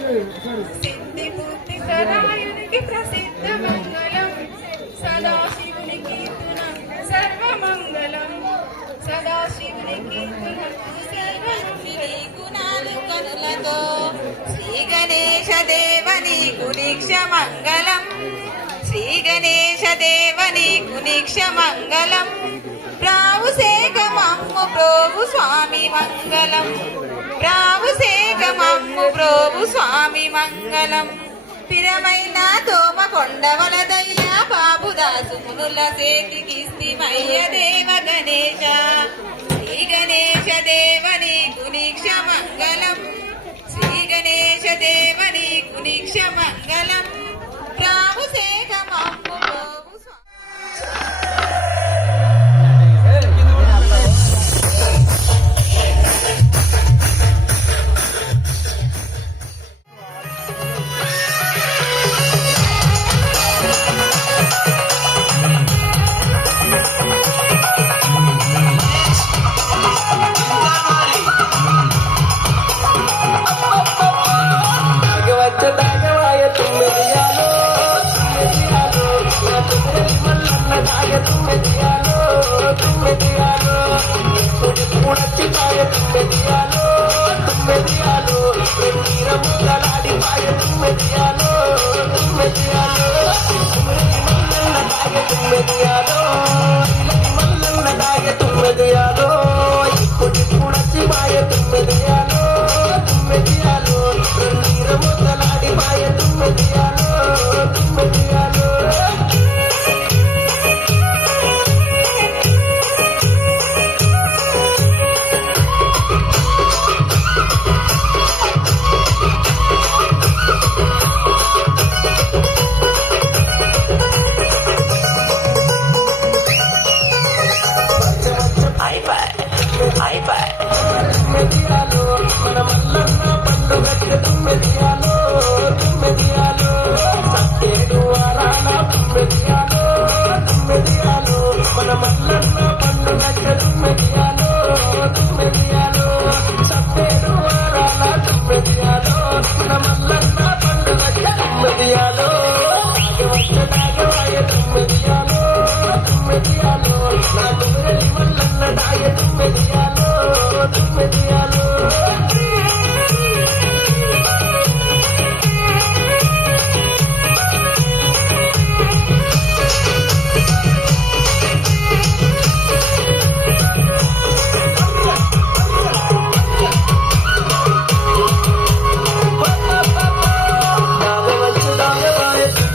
सिद्धि बुद्धि सदायुनिकी प्रसिद्ध मंगलम सदाशिवनि कीर्तनम सर्वमंगलम सदाशिवनि कीर्तनम सर्वमंगलम गुणालु कनुलतो श्री गणेश देवनि गुणीक्ष मंगलम श्री गणेश देवनि गुणीक्ष मंगलम प्रावुसेकमम्मु प्रोभु स्वामी मंगलम ప్రావుసేకమమ్ము ప్రోభు స్వామి మంగళం పిరమైన తోమ కొండవలదయ్య బాబుదాసు మునుల సేకిస్తిమయ్య దేవ గణేశ శ్రీ గణేశ దేవని గుణీక్ష మంగళం శ్రీ గణేశ దేవని గుణీక్ష మంగళం ప్రావుసేకమమ్ము ప్రోభు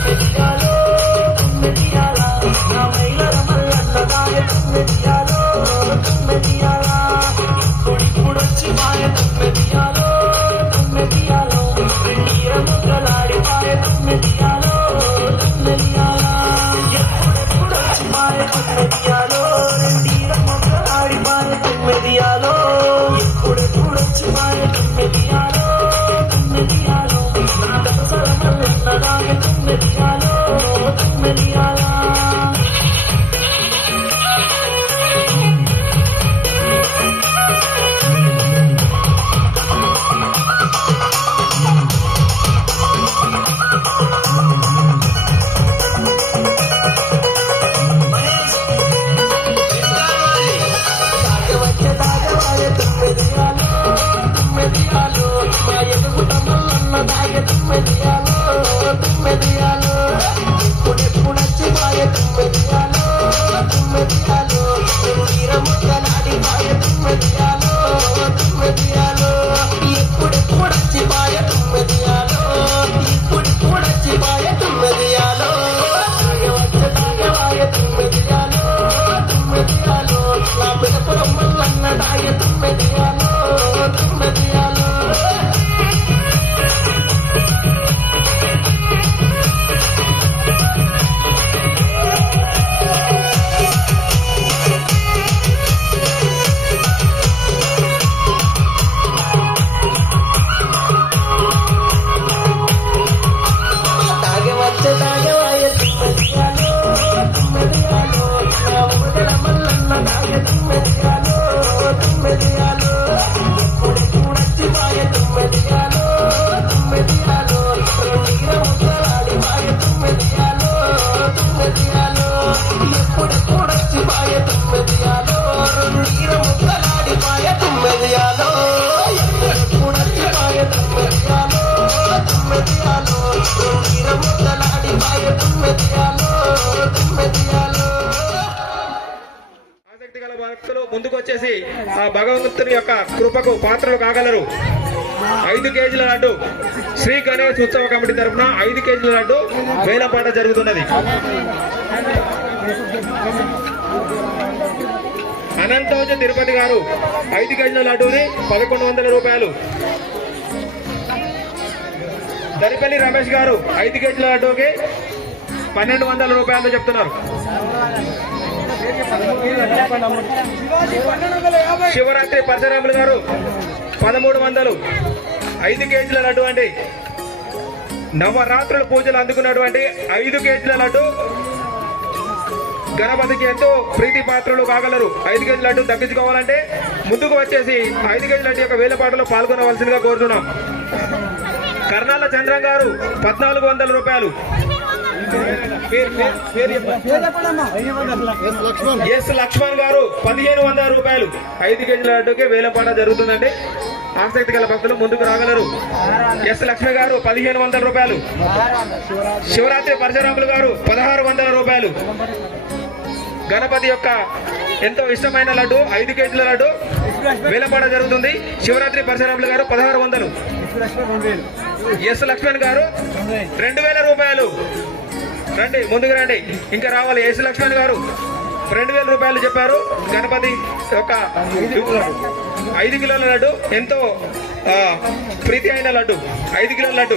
Thank you. ఆసక్తి గల భక్తులు ముందుకొచ్చేసి ఆ భగవంతుని యొక్క కృపకు పాత్రలు కాగలరు. 5 కేజీల లడ్డు శ్రీ గణేష్ ఉత్సవ కమిటీ తరఫున 5 కేజీల లడ్డు వేలంపాట జరుగుతున్నది. అనంతోజ తిరుపతి గారు 5 కేజీల లడ్డూని 1100 రూపాయలు. దరిపల్లి రమేష్ గారు 5 కేజీల లడ్డూకి 1200 రూపాయలు చెప్తున్నారు. శివరాత్రి పరశురాములు గారు 1300. 5 కేజీల లడ్డు అండి. నవరాత్రుల పూజలు అందుకున్నటువంటి 5 కేజీల లడ్డు గణపతికి ఎంతో ప్రీతి పాత్రలు కాగలరు. 5 కేజీల లడ్డు దక్కించుకోవాలంటే ముందుకు వచ్చేసి 5 కేజీల లడ్డు యొక్క వేలపాటలో పాల్గొనవలసిందిగా కోరుతున్నాం. కర్నాల చంద్రం గారు 1400 రూపాయలు. ఎస్ లక్ష్మణ్ గారు 1500 రూపాయలు. 5 కేజీల లడ్డుకి వేలంపాట జరుగుతుందండి. ఆసక్తి గల భక్తులు ముందుకు రాగలరు. ఎస్ లక్ష్మి గారు 1500 రూపాయలు. శివరాత్రి పరశురాములు గారు 1600 రూపాయలు. గణపతి యొక్క ఎంతో ఇష్టమైన లడ్డు 5 కేజీల లడ్డు వేలంపాట జరుగుతుంది. శివరాత్రి పరశురాములు గారు 1600. ఎస్ లక్ష్మణ్ గారు 2000 రూపాయలు. రండి ముందుకు రండి, ఇంకా రావాలి. ఎస్ లక్ష్మణ్ గారు 2000 రూపాయలు చెప్పారు. గణపతి యొక్క 5 కిలోల లడ్డు ఎంతో ప్రీతి అయిన లడ్డు 5 కిలోల లడ్డు.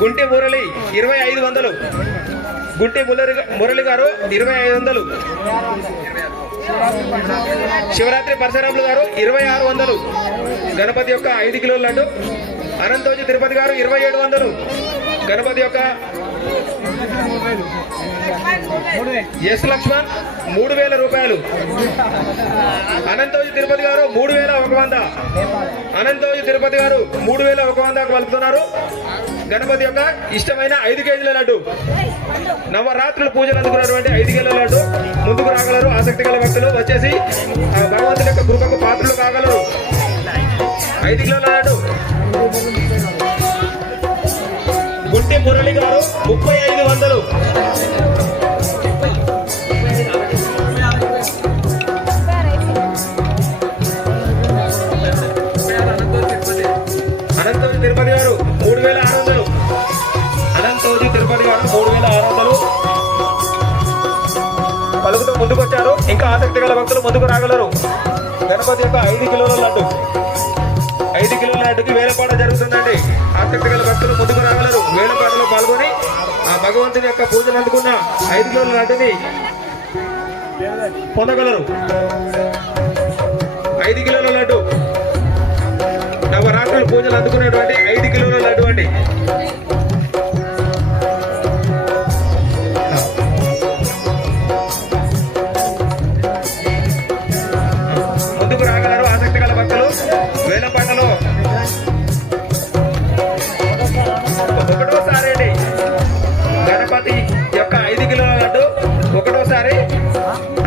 గుంటి మురళి 2500. గుంటి మురళి గారు 2500. శివరాత్రి పరశురాములు గారు 2600. గణపతి యొక్క 5 కిలోల లడ్డు. అనంతోజి తిరుపతి గారు 2700. గణపతి యొక్క ఎస్ లక్ష్మణ్ 3000 రూపాయలు. అనంతోజి తిరుపతి గారు 3100. అనంతోజి తిరుపతి గారు 3100 పలుకుతున్నారు. గణపతి యొక్క ఇష్టమైన 5 కేజీల లడ్డు. నవరాత్రుల పూజలు అందుకున్నటువంటి 5 కేజీల లడ్డు ముందుకు రాగలరు. ఆసక్తి గల భక్తులు వచ్చేసి ఆ భగవంతుని యొక్క కృపకు పాత్రలు కాగలరు. 5 కిలోల లడ్డు. గుంటి మురళి గారు 3500. అనంతోజి తిరుపతి గారు 3600. అనంతోజి తిరుపతి గారు 3600 పలుకుతూ ముందుకొచ్చారు. ఇంకా ఆసక్తి గల భక్తులు ముందుకు రాగలరు. గణపతి యొక్క 5 కిలోల లడ్డు. 5 కిలోల లడ్డుకి వేలంపాట జరుగుతుందండి. ఆసక్తి గల భక్తులు ముందుకు రాగలరు. వేలంపాటలో పాల్గొని ఆ భగవంతుని యొక్క పూజలు అందుకున్న 5 కిలోల లడ్డుని పొందగలరు. 5 కిలోల లడ్డు నవరాత్రుల పూజలు అందుకునేటువంటి 5 కిలోల లడ్డు అండి. ముందుకు రాగలరు. ఆసక్తి గల భక్తులు వేలంపాటలో ఒకటోసారి అండి. గణపతి యొక్క 5 కిలోల లడ్డు ఒకటోసారి.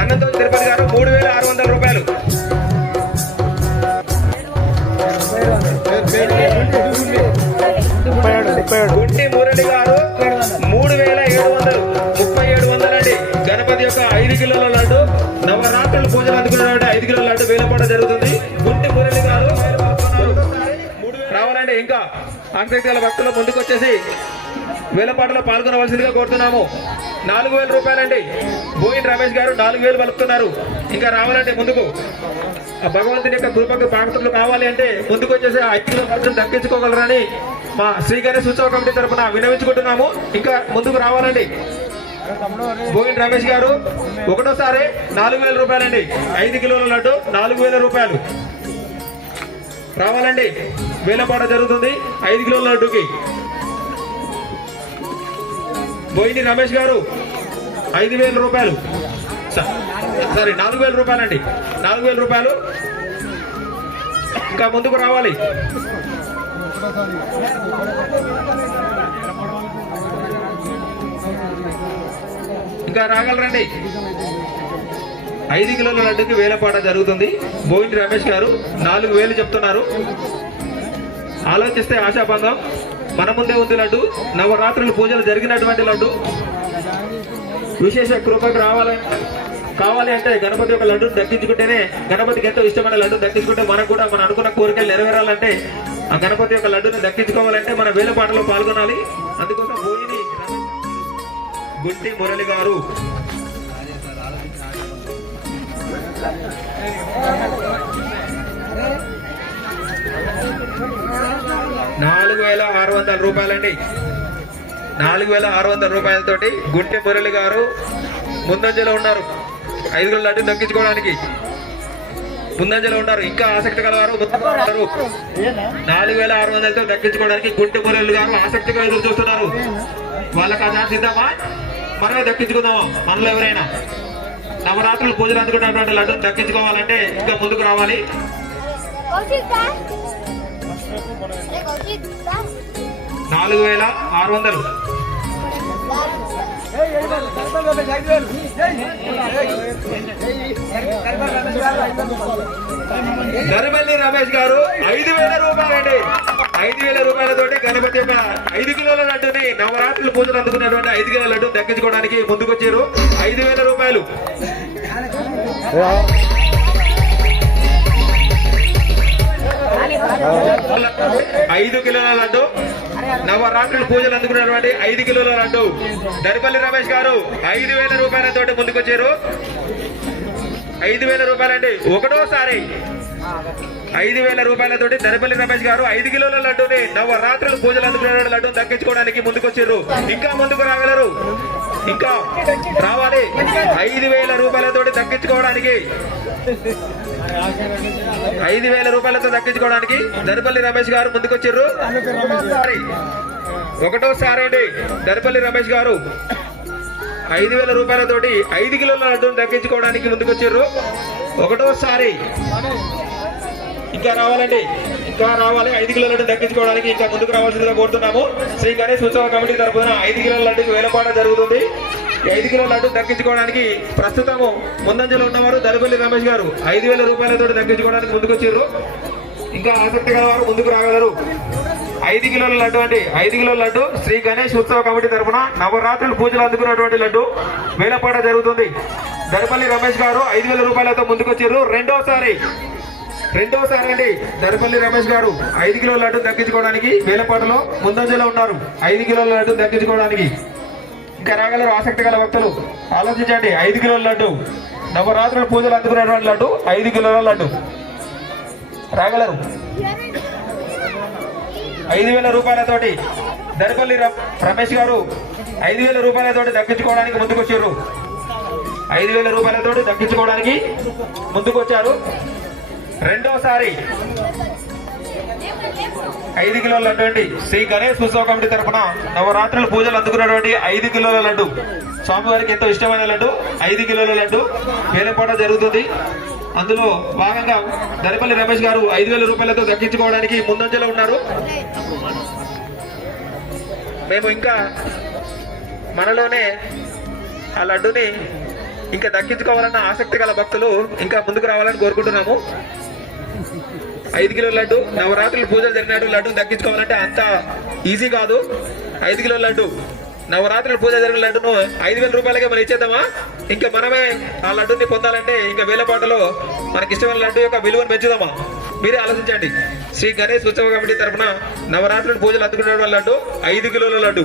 అనంతోజి తిరుపతి గారు 3600 రూపాయలు. ఇంకా ఆసక్తి గల భక్తులు ముందుకు వచ్చేసి వేలపాటలో పాల్గొనవలసిందిగా కోరుతున్నాము. 4,000 రూపాయలండి. బోయిన్ రమేష్ గారు 4,000 పలుకుతున్నారు. ఇంకా రావాలంటే ముందుకు ఆ భగవంతుని యొక్క కృపకు పాత్రలు కావాలి అంటే ముందుకు వచ్చేసి 5 ఖర్చును దక్కించుకోగలరని మా శ్రీ గణేష్ ఉత్సవ కమిటీ తరఫున విన్నవించుకుంటున్నాము. ఇంకా ముందుకు రావాలండి. బోయిన్ రమేష్ గారు ఒకటోసారి 4,000 రూపాయలండి. 5 కిలోల లడ్డు 4,000 రూపాయలు రావాలండి. వేలపాట జరుగుతుంది 5 కిలోల లడ్డుకి. బోయిని రమేష్ గారు 5,000 రూపాయలు, సారీ 4,000 రూపాయలండి. 4,000 రూపాయలు. ఇంకా ముందుకు రావాలి. ఇంకా రాగలరండి. 5 కిలోల లడ్డుకి వేలపాట జరుగుతుంది. బోయిని రమేష్ గారు 4,000 చెప్తున్నారు. ఆలోచిస్తే ఆశాబంధం మన ముందే ఉంది లడ్డు. నవరాత్రులు పూజలు జరిగినటువంటి లడ్డు. విశేష కృపకు కావాలి అంటే గణపతి యొక్క లడ్డును దక్కించుకుంటేనే, గణపతికి ఎంతో ఇష్టమైన లడ్డును దక్కించుకుంటే మనకు కూడా మన అనుకున్న కోరికలు నెరవేరాలంటే ఆ గణపతి యొక్క లడ్డును దక్కించుకోవాలంటే మన వేలపాటలో పాల్గొనాలి. అందుకోసం బోయిని గుంటి మురళి గారు 4,600 రూపాయలండి. 4,600 రూపాయలతోటి గుంటె మురళి గారు ముందంజలో ఉన్నారు. 5 కిలోల లడ్డు దక్కించుకోవడానికి ముందంజలో ఉన్నారు. ఇంకా ఆసక్తి కలవారు 4,600తో దక్కించుకోవడానికి గుంటె మురళి గారు ఆసక్తిగా ఎదురు చూస్తున్నారు. వాళ్ళకి ఆ ఛాన్స్ ఇద్దామా, మనమే దక్కించుకుందామా? మనలో ఎవరైనా నవరాత్రులు పూజలు అందుకున్నటువంటి లడ్డును దక్కించుకోవాలంటే ఇంకా ముందుకు రావాలి. 4,600. దరిమల్లి రమేష్ గారు 5,000 రూపాయలండి. 5,000 రూపాయలతోటి గణపతి యొక్క 5 కిలోల లడ్డుని నవరాత్రులు పూజలు అందుకున్నటువంటి 5 కిలోల లడ్డు దక్కించుకోవడానికి ముందుకొచ్చారు. 5,000 రూపాయలు. 5 కిలోల లడ్డు నవరాత్రులు పూజలు అందుకున్నటువంటి 5 కిలోల లడ్డు దరిపల్లి రమేష్ గారు 5,000 రూపాయలతోటి ముందుకొచ్చారు. 5,000 రూపాయలండి. ఒకటోసారి 5,000 రూపాయలతోటి దరిపల్లి రమేష్ గారు 5 కిలోల లడ్డుని నవరాత్రులు పూజలు అందుకున్నటువంటి లడ్డును దక్కించుకోవడానికి ముందుకొచ్చారు. ఇంకా ముందుకు రాగలరు. ఇంకా రావాలి. 5,000 రూపాయలతోటి దక్కించుకోవడానికి 5,000 రూపాయలతో దక్కించుకోవడానికి దరిపల్లి రమేష్ గారు ముందుకొచ్చారు. ఒకటోసారి అండి దరిపల్లి రమేష్ గారు 5,000 రూపాయలతోటి 5 కిలోల లడ్డును దక్కించుకోవడానికి ముందుకొచ్చారు. ఒకటోసారి. ఇంకా రావాలండి. ఇంకా రావాలి. 5 కిలోల లడ్డు దక్కించుకోవడానికి ఇంకా ముందుకు రావాల్సిందిగా కోరుతున్నాము. శ్రీ గణేష్ ఉత్సవ కమిటీ తరఫున 5 కిలోల లడ్డుకి వేలపాట జరుగుతుంది. 5 కిలోల లడ్డు దక్కించుకోవడానికి ప్రస్తుతము ముందంజలో ఉన్నవారు దరిపల్లి రమేష్ గారు 5,000 రూపాయలతో దక్కించుకోవడానికి ముందుకొచ్చారు. ఇంకా ఆసక్తి గలవారు ముందుకు రాగలరు. 5 కిలోల లడ్డు అండి. 5 కిలోల లడ్డు శ్రీ గణేష్ ఉత్సవ కమిటీ తరఫున నవరాత్రులు పూజలు అందుకున్నటువంటి లడ్డు వేలపాట జరుగుతుంది. దరిపల్లి రమేష్ గారు 5,000 రూపాయలతో ముందుకొచ్చారు. రెండోసారి అండి దరిపల్లి రమేష్ గారు 5 కిలోల లడ్డు దక్కించుకోవడానికి వేలపాటలో ముందంజలో ఉన్నారు. 5 కిలోల లడ్డు దక్కించుకోవడానికి ఇంకా రాగలరు. ఆసక్తి గల భక్తులు ఆలోచించండి. 5 కిలోల లడ్డు నవరాత్రుల పూజలు అందుకున్నటువంటి లడ్డు 5 కిలోల లడ్డు రాగలరు. 5,000 రూపాయలతోటి దరిపల్లి రమేష్ గారు 5,000 రూపాయలతోటి దక్కించుకోవడానికి ముందుకొచ్చారు. 5,000 రూపాయలతోటి దక్కించుకోవడానికి ముందుకొచ్చారు. రెండోసారి 5 కిలోల లడ్డు అండి. శ్రీ గణేష్ ఉత్సవ కమిటీ తరఫున నవరాత్రులు పూజలు అందుకున్నటువంటి 5 కిలోల లడ్డు స్వామివారికి ఎంతో ఇష్టమైన లడ్డు 5 కిలోల లడ్డు వేలపాట జరుగుతుంది. అందులో భాగంగా దరిపల్లి రమేష్ గారు 5,000 రూపాయలతో దక్కించుకోవడానికి ముందంజలో ఉన్నారు. మేము ఇంకా మనలోనే ఆ లడ్డుని ఇంకా దక్కించుకోవాలన్న ఆసక్తి గల భక్తులు ఇంకా ముందుకు రావాలని కోరుకుంటున్నాము. 5 కిలోల లడ్డు నవరాత్రులు పూజలు జరిగినట్టు లడ్డును దక్కించుకోవాలంటే అంత ఈజీ కాదు. 5 కిలోల లడ్డు నవరాత్రులు పూజ జరిగిన లడ్డును 5,000 రూపాయలకే మనం ఇచ్చేద్దామా? ఇంకా మనమే ఆ లడ్డుని పొందాలంటే ఇంకా వేలపాటలో మనకి ఇష్టమైన లడ్డు యొక్క విలువను పెంచుదామా? మీరే ఆలోచించండి. శ్రీ గణేష్ ఉత్సవ కమిటీ తరఫున నవరాత్రుల పూజలు అందుకునే లడ్డు 5 కిలోల లడ్డు.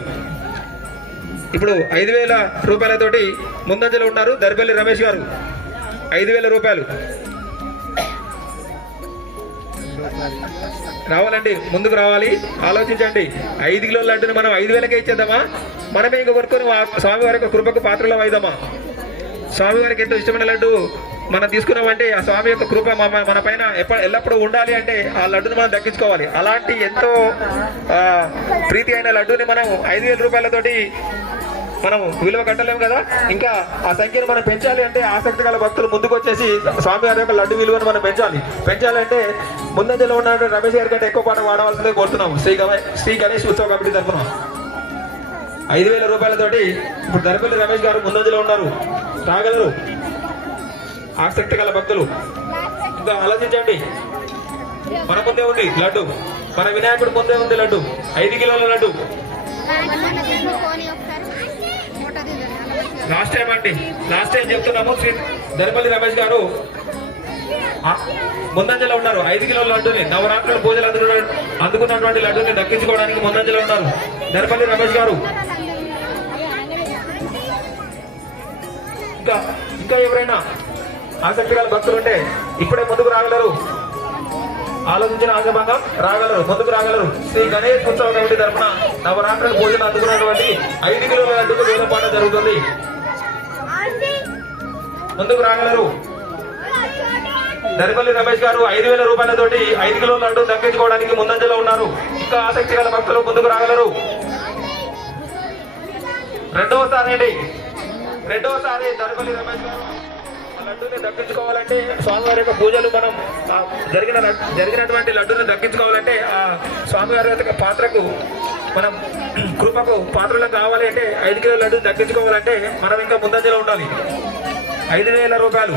ఇప్పుడు 5,000 రూపాయలతోటి ముందంజలో ఉన్నారు దర్బల్లి రమేష్ గారు. 5,000 రూపాయలు రావాలండి, ముందుకు రావాలి, ఆలోచించండి. 5 కిలోల లడ్డుని మనం 5,000కే ఇచ్చేద్దామా? మనమే ఇంక కొనుక్కొని స్వామివారి యొక్క కృపకు పాత్రలో అయిదామా? స్వామివారికి ఎంతో ఇష్టమైన లడ్డు మనం తీసుకున్నామంటే ఆ స్వామి యొక్క కృప మన పైన ఎల్లప్పుడూ ఉండాలి అంటే ఆ లడ్డుని మనం దక్కించుకోవాలి. అలాంటి ఎంతో ప్రీతి అయిన లడ్డుని మనం 5,000 రూపాయలతోటి మనం విలువ కట్టలేము కదా. ఇంకా ఆ సంఖ్యను మనం పెంచాలి అంటే ఆసక్తి గల భక్తులు ముందుకు వచ్చేసి స్వామివారి యొక్క లడ్డు విలువను మనం పెంచాలంటే ముందంజలో ఉన్న రమేష్ గారి కంటే ఎక్కువ పాట వాడవలసిందే కోరుతున్నాము. శ్రీ గణేష్ ఉత్సవ కమిటీ తరఫున 5,000 రూపాయలతోటి ఇప్పుడు దర్బల్లి రమేష్ గారు ముందంజలో ఉన్నారు, రాగలరు ఆసక్తి గల భక్తులు. ఇంకా ఆలోచించండి, మన ముందే ఉంది లడ్డు, మన వినాయకుడి ముందే ఉంది లడ్డు, 5 కిలోల లడ్డు. లాస్ట్ టైం చెప్తున్నాము, శ్రీ దర్బల్లి రమేష్ గారు ముందంజలో ఉన్నారు. 5 కిలోల లడ్డుని నవరాత్రుల పూజలు అందుకున్నటువంటి లడ్డుని దక్కించుకోవడానికి ముందంజలో ఉన్నారు దర్బల్లి రమేష్ గారు. ఇంకా ఎవరైనా ఆసక్తి గల భక్తులు ఉంటే ఇప్పుడే ముందుకు రాగలరు, ఆలోచించిన ఆగమంగా రాగలరు, ముందుకు రాగలరు. శ్రీ గణేష్ ఉత్సవ కమిటీ తరఫున నవరాత్రుల పూజలు అందుకున్నటువంటి 5 కిలోల లడ్డుకు వేలంపాట జరుగుతుంది, ముందుకు రాగలరు. దర్బల్లి రమేష్ గారు 5,000 రూపాయలతోటి 5 కిలోల లడ్డు దక్కించుకోవడానికి ముందంజలో ఉన్నారు. ఇంకా ఆసక్తి గల భక్తులు ముందుకు రాగలరు. రెండవసారి దర్బల్లి రమేష్ గారు లడ్డూని దక్కించుకోవాలంటే స్వామివారి యొక్క పూజలు మనం జరిగినటువంటి లడ్డూని దక్కించుకోవాలంటే ఆ స్వామివారి యొక్క పాత్రకు మనం కృపకు పాత్రలు కావాలి అంటే 5 కిలోల లడ్డు దక్కించుకోవాలంటే మనం ఇంకా ముందంజలో ఉండాలి. 5,000 రూపాయలు,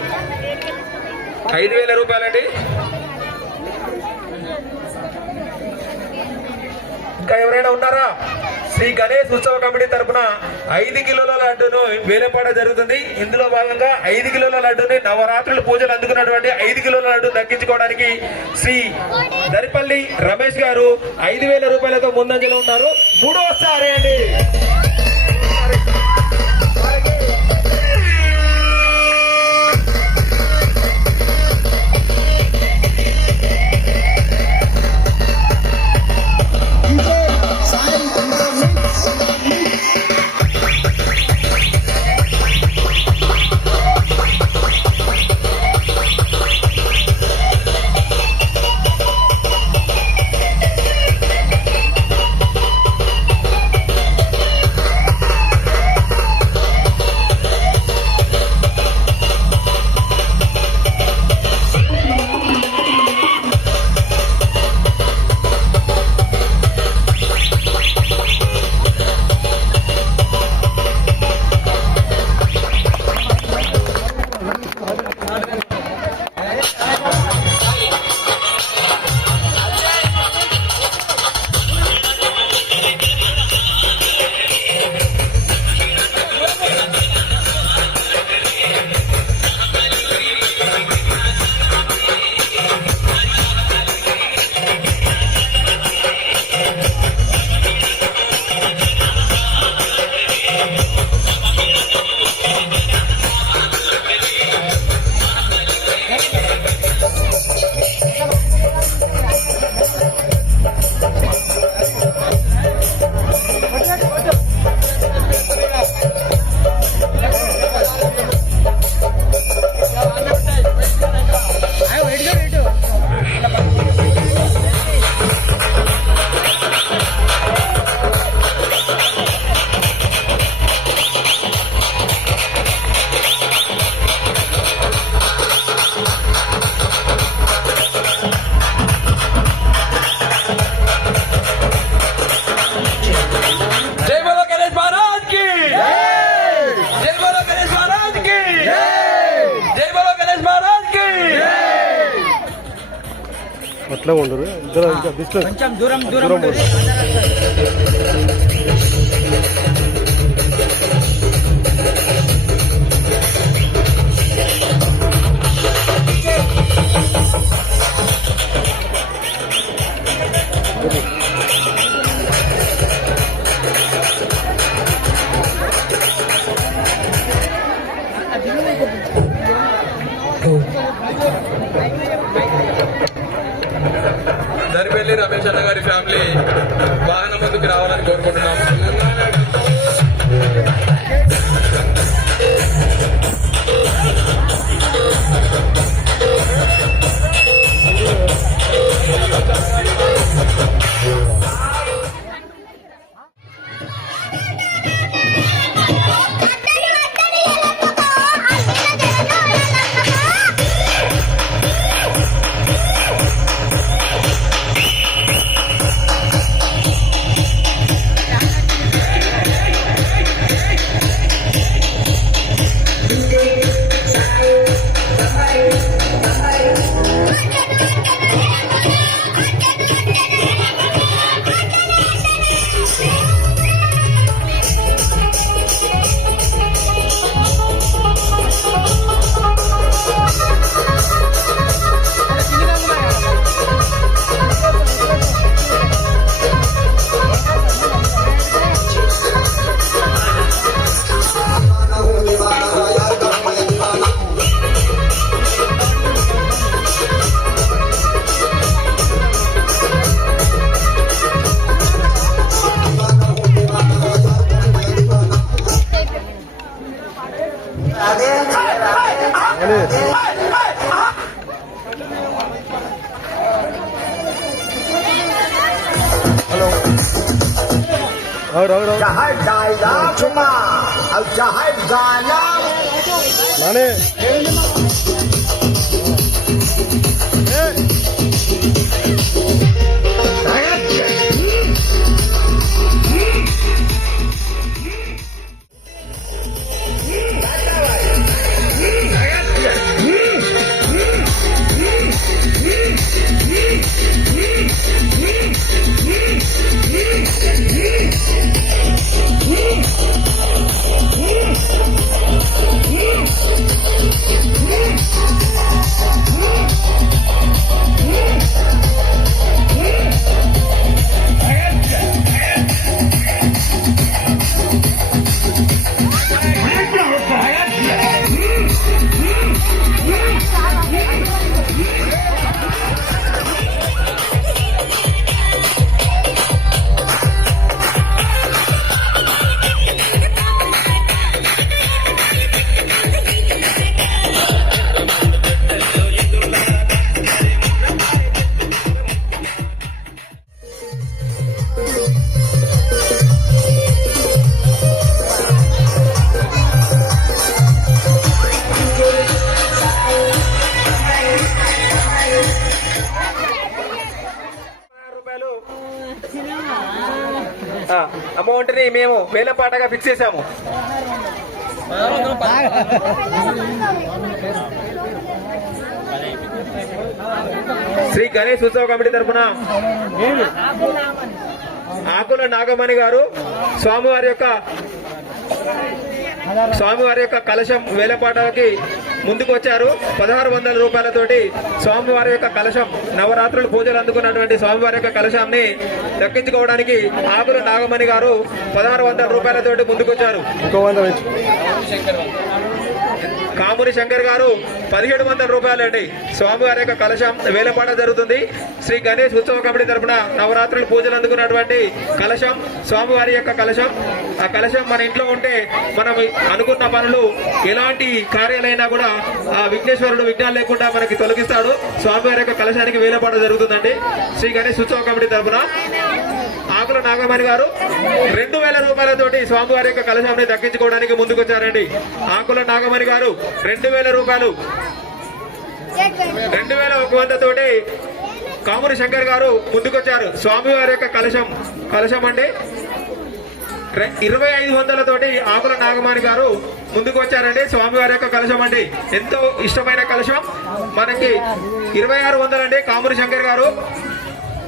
5,000 రూపాయలండి. ఇంకా ఎవరైనా ఉన్నారా? శ్రీ గణేష్ ఉత్సవ కమిటీ తరఫున 5 కిలోల లడ్డును వేలంపాట జరుగుతుంది. ఇందులో భాగంగా 5 కిలోల లడ్డుని నవరాత్రుల పూజలు అందుకున్నటువంటి 5 కిలోల లడ్డు దక్కించుకోవడానికి శ్రీ దరిపల్లి రమేష్ గారు 5,000 రూపాయలతో ముందంజలో ఉన్నారు. మూడోసారి అండి. అట్లా ఉండరు ఇద్దరు ఇంకా డిస్టెన్స్ కొంచెం దూరం దరిపల్లి రమేష్ అన్న గారి ఫ్యామిలీ వాహనం ముందుకు రావాలని కోరుకుంటున్నాం. Jahat Daya cuma, Jahat Daya. నానే అమౌంట్ ని మేము వేలపాటగా ఫిక్స్ చేశాము. శ్రీ గణేష్ ఉత్సవ కమిటీ తరఫున ఆకుల నాగమణి గారు స్వామివారి యొక్క కలశం వేలపాటకి ముందుకు వచ్చారు. 1600 రూపాయలతోటి స్వామివారి యొక్క కలశం, నవరాత్రులు పూజలు అందుకున్నటువంటి స్వామివారి యొక్క కలశాన్ని దక్కించుకోవడానికి ఆకుల నాగమణి గారు 1600 రూపాయలతోటి ముందుకొచ్చారు. కాముని శంకర్ గారు 1700 రూపాయలండి. స్వామివారి యొక్క కలశం వేలపాట జరుగుతుంది. శ్రీ గణేష్ ఉత్సవ కమిటీ తరఫున నవరాత్రులు పూజలు అందుకున్నటువంటి కలశం, స్వామివారి యొక్క కలశం. ఆ కలశం మన ఇంట్లో ఉంటే మనం అనుకున్న పనులు ఎలాంటి కార్యాలైనా కూడా ఆ విఘ్నేశ్వరుడు విఘ్నాలు లేకుండా మనకి తొలగిస్తాడు. స్వామివారి యొక్క కలశానికి వేలపాట జరుగుతుందండి. శ్రీ గణేష్ ఉత్సవ కమిటీ తరఫున ఆకుల నాగమణి గారు 2000 రూపాయలతోటి స్వామివారి యొక్క కలశాన్ని దక్కించుకోవడానికి ముందుకొచ్చారండి. ఆకుల నాగమణి గారు 2000 రూపాయలు, 2100 తోటి కాముని శంకర్ గారు ముందుకొచ్చారు. స్వామివారి యొక్క కలశం అండి 2500 తోటి ఆకుల నాగమణి గారు ముందుకు వచ్చారండి. స్వామివారి యొక్క కలశం అండి, ఎంతో ఇష్టమైన కలశం మనకి 2600 అండి. కాముని శంకర్ గారు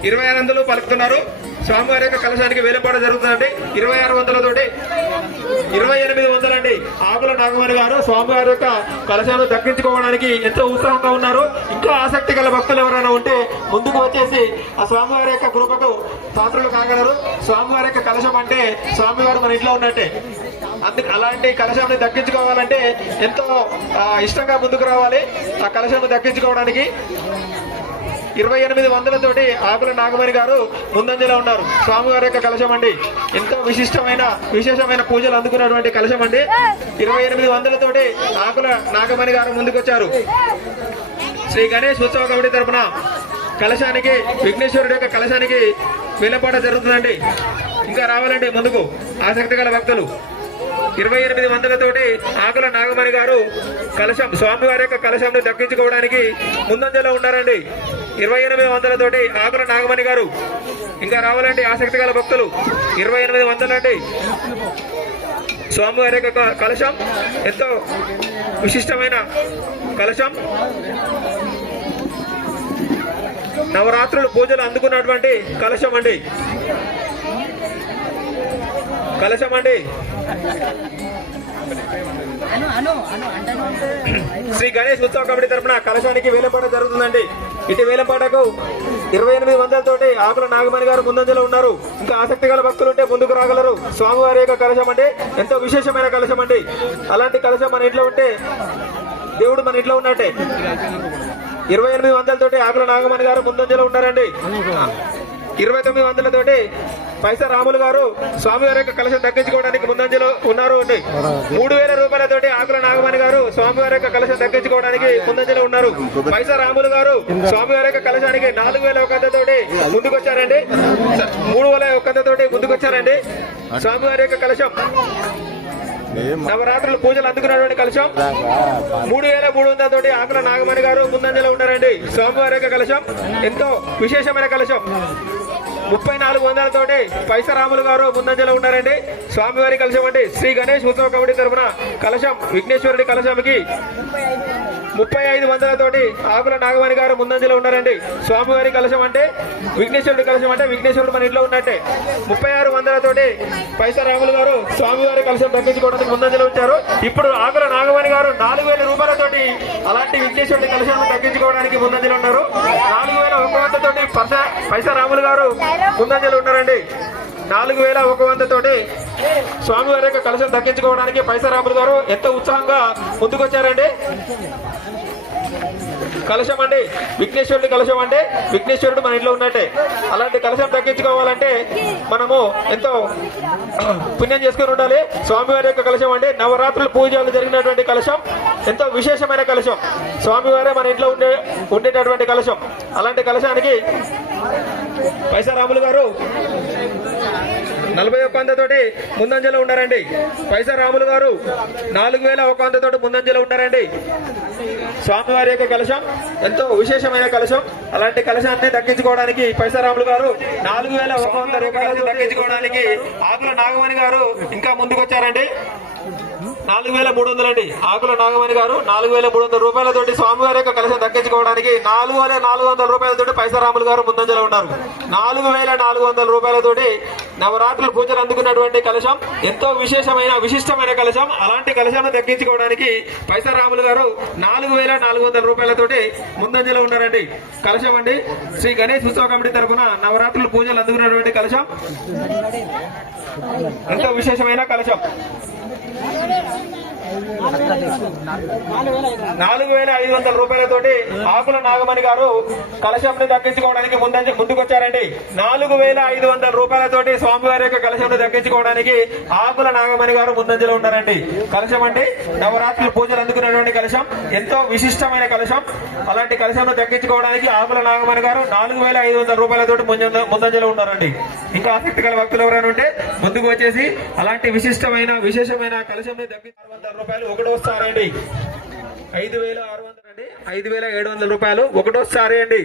2600 పలుకుతున్నారు. స్వామివారి యొక్క కలశానికి వేలంపాట జరుగుతుందండి. 2600 తోటి 2800 అండి. ఆకుల నాగమణి గారు స్వామివారి యొక్క కలశాన్ని దక్కించుకోవడానికి ఎంతో ఉత్సాహంగా ఉన్నారు. ఇంకా ఆసక్తి గల భక్తులు ఎవరైనా ఉంటే ముందుకు వచ్చేసి ఆ స్వామివారి యొక్క కృపకు పాత్రలు కాగలరు. స్వామివారి యొక్క కలశం అంటే స్వామివారు మన ఇంట్లో ఉన్నట్టే. అందుకు అలాంటి కలశాన్ని దక్కించుకోవాలంటే ఎంతో ఇష్టంగా ముందుకు రావాలి. ఆ కలశాన్ని దక్కించుకోవడానికి 2800 తోటి ఆకుల నాగమణి గారు ముందంజలో ఉన్నారు. స్వామివారి యొక్క కలశం అండి ఎంతో విశేషమైన పూజలు అందుకున్నటువంటి కలశం అండి. 2800 తోటి ఆకుల నాగమణి గారు ముందుకొచ్చారు. శ్రీ గణేష్ ఉత్సవ కమిటీ తరఫున కలశానికి విఘ్నేశ్వరుడు యొక్క కలశానికి వేలంపాట జరుగుతుందండి. ఇంకా రావాలండి ముందుకు ఆసక్తి గల భక్తులు. 2800 తోటి ఆకుల నాగమణి గారు కలశం స్వామివారి యొక్క కలశాన్ని దక్కించుకోవడానికి ముందంజలో ఉన్నారండి. 2800 తోటి ఆకుల నాగమణి గారు. ఇంకా రావాలండి ఆసక్తి గల భక్తులు. 2800 అండి. స్వామివారి యొక్క కలశం ఎంతో విశిష్టమైన కలశం. నవరాత్రులు పూజలు అందుకున్నటువంటి కలశం అండి. కలశం అండి. శ్రీ గణేష్ ఉత్సవ కమిటీ తరఫున కలశానికి వేలంపాట జరుగుతుందండి. ఇటు వేలంపాటకు 2800 తోటి ఆకుల నాగమణి గారు ముందంజలో ఉన్నారు. ఇంకా ఆసక్తి గల భక్తులు ఉంటే ముందుకు రాగలరు. స్వామివారి యొక్క కలశం అంటే ఎంతో విశేషమైన కలశం అండి. అలాంటి కలశం మన ఇంట్లో ఉంటే దేవుడు మన ఇంట్లో ఉన్నట్టే. 2800 తోటి ఆకుల నాగమణి గారు ముందంజలో ఉన్నారండి. 2900 తోటి పైసా రాములు గారు స్వామివారి యొక్క కలశం దక్కించుకోవడానికి ముందంజలో ఉన్నారు అండి. 3000 రూపాయలతోటి ఆకుల నాగమణి గారు స్వామివారి యొక్క కలశం దక్కించుకోవడానికి ముందంజలో ఉన్నారు. పైసా రాములు గారు స్వామివారి యొక్క కలశానికి 4000 తోటి ముందుకొచ్చారండి. 3000 తోటి ముందుకొచ్చారండి. స్వామివారి యొక్క కలశం నవరాత్రులు పూజలు అందుకున్నటువంటి కలశం 3300 తోటి ఆకుల నాగమణి గారు ముందంజలో ఉన్నారండి. స్వామివారి యొక్క కలశం ఎంతో విశేషమైన కలశం. 3400 తోటి పైసా రాములు గారు ముందంజలో ఉన్నారండి. స్వామివారి కలశం అండి. శ్రీ గణేష్ ఉత్సవ కమిటీ తరఫున కలశం విఘ్నేశ్వరుడి కలశానికి 3500 తోటి ఆకుల నాగమణి గారు ముందంజలో ఉన్నారండి. స్వామివారి కలశం అంటే విఘ్నేశ్వరుడి కలశం అంటే విఘ్నేశ్వరుడు మన ఇంట్లో ఉన్నట్టే. 3600 తోటి పైసా రాములు గారు స్వామివారి కలశం దక్కించుకోవడానికి ముందంజలో ఉంచారు. ఇప్పుడు ఆకుల నాగమణి గారు 4000 రూపాయలతోటి అలాంటి విఘ్నేశ్వరుడి కలశాన్ని దక్కించుకోవడానికి ముందంజలో ఉన్నారు. 4100 తోటి పైసా రాములు గారు ముందంజలో ఉన్నారండి. 4100 తోటి స్వామివారి యొక్క కలశం దక్కించుకోవడానికి పైసా రాములు గారు ఎంతో ఉత్సాహంగా ముందుకొచ్చారండి. కలశం అండి విఘ్నేశ్వరుడి కలశం అంటే విఘ్నేశ్వరుడు మన ఇంట్లో ఉన్నట్టే. అలాంటి కలశం దక్కించుకోవాలంటే మనము ఎంతో పుణ్యం చేసుకుని ఉండాలి. స్వామివారి యొక్క కలశం అంటే నవరాత్రులు పూజలు జరిగినటువంటి కలశం ఎంతో విశేషమైన కలశం. స్వామివారే మన ఇంట్లో ఉండేటటువంటి కలశం. అలాంటి కలశానికి పైసా రాములు గారు 4100 తోటి ముందంజలో ఉన్నారండి. పైసా రాములు గారు 4100 తోటి ముందంజలో ఉన్నారండి. స్వామివారి యొక్క కలశం ఎంతో విశేషమైన కలశం. అలాంటి కలశాన్ని దక్కించుకోవడానికి పైసా రాములు గారు 4100 రూపాయలు దక్కించుకోవడానికి ఆకుల నాగమణి గారు ఇంకా ముందుకొచ్చారండి. 4300 అండి. ఆకుల నాగమణి గారు 4300 రూపాయలతోటి స్వామివారి యొక్క కలశం దక్కించుకోవడానికి 4400 రూపాయలతోటి పైసా రాములు గారు ముందంజలో ఉన్నారు. 4400 రూపాయలతోటి నవరాత్రులు పూజలు అందుకున్నటువంటి కలశం ఎంతో విశిష్టమైన కలశం. అలాంటి కలశాన్ని దక్కించుకోవడానికి పైసా రాములు గారు 4400 రూపాయలతోటి ముందంజలో ఉన్నారండి. కలశం అండి శ్రీ గణేష్ ఉత్సవ కమిటీ తరఫున నవరాత్రులు పూజలు అందుకున్నటువంటి కలశం ఎంతో విశేషమైన కలశం. 4500 రూపాయలతోటి ఆకుల నాగమణి గారు కలశంని దక్కించుకోవడానికి ముందుకొచ్చారండి. 4500 రూపాయలతోటి స్వామివారి యొక్క కలశంని దక్కించుకోవడానికి ఆకుల నాగమణి గారు ముందంజలో ఉన్నారండి. కలశం అంటే నవరాత్రులు పూజలు అందుకున్నటువంటి కలశం ఎంతో విశిష్టమైన కలశం. అలాంటి కలశంను దక్కించుకోవడానికి ఆకుల నాగమణి గారు 4500 రూపాయలతోటి ముందంజలో ఉన్నారండి. ఇంకా ఆసక్తి గల భక్తులు ఎవరైనా ఉంటే ముందుకు వచ్చేసి అలాంటి విశేషమైన కలశంని దక్కి 600 రూపాయలు ఒకటోసారి అండి. 5600 అండి. 5700 రూపాయలు ఒకటోసారి అండి.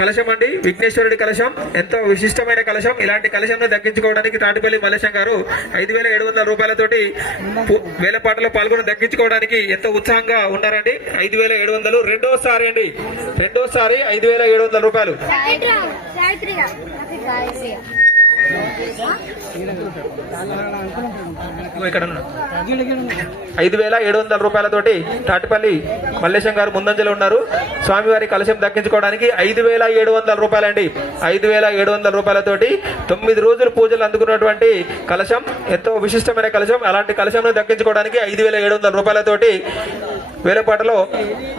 కలశం అండి, విఘ్నేశ్వరుడి కలశం, ఎంతో విశిష్టమైన కలశం. ఇలాంటి కలశంను దక్కించుకోవడానికి తాటిపల్లి మల్లేశం గారు 5,700 రూపాయలతోటి వేలపాటలో పాల్గొని దక్కించుకోవడానికి ఎంతో ఉత్సాహంగా ఉన్నారండి. 5,700 రెండోసారి అండి, రెండోసారి 5,700 రూపాయలు. ఇక్కడ 5,700 రూపాయలతోటి తాటిపల్లి మల్లేశం గారు ముందంజలో ఉన్నారు. స్వామివారి కలశం దక్కించుకోవడానికి 5,700 రూపాయలండి. 5,700 రూపాయలతోటి 9 రోజులు పూజలు అందుకున్నటువంటి కలశం, ఎంతో విశిష్టమైన కలశం. అలాంటి కలశంను దక్కించుకోవడానికి 5,700 రూపాయలతోటి వేలపాటలో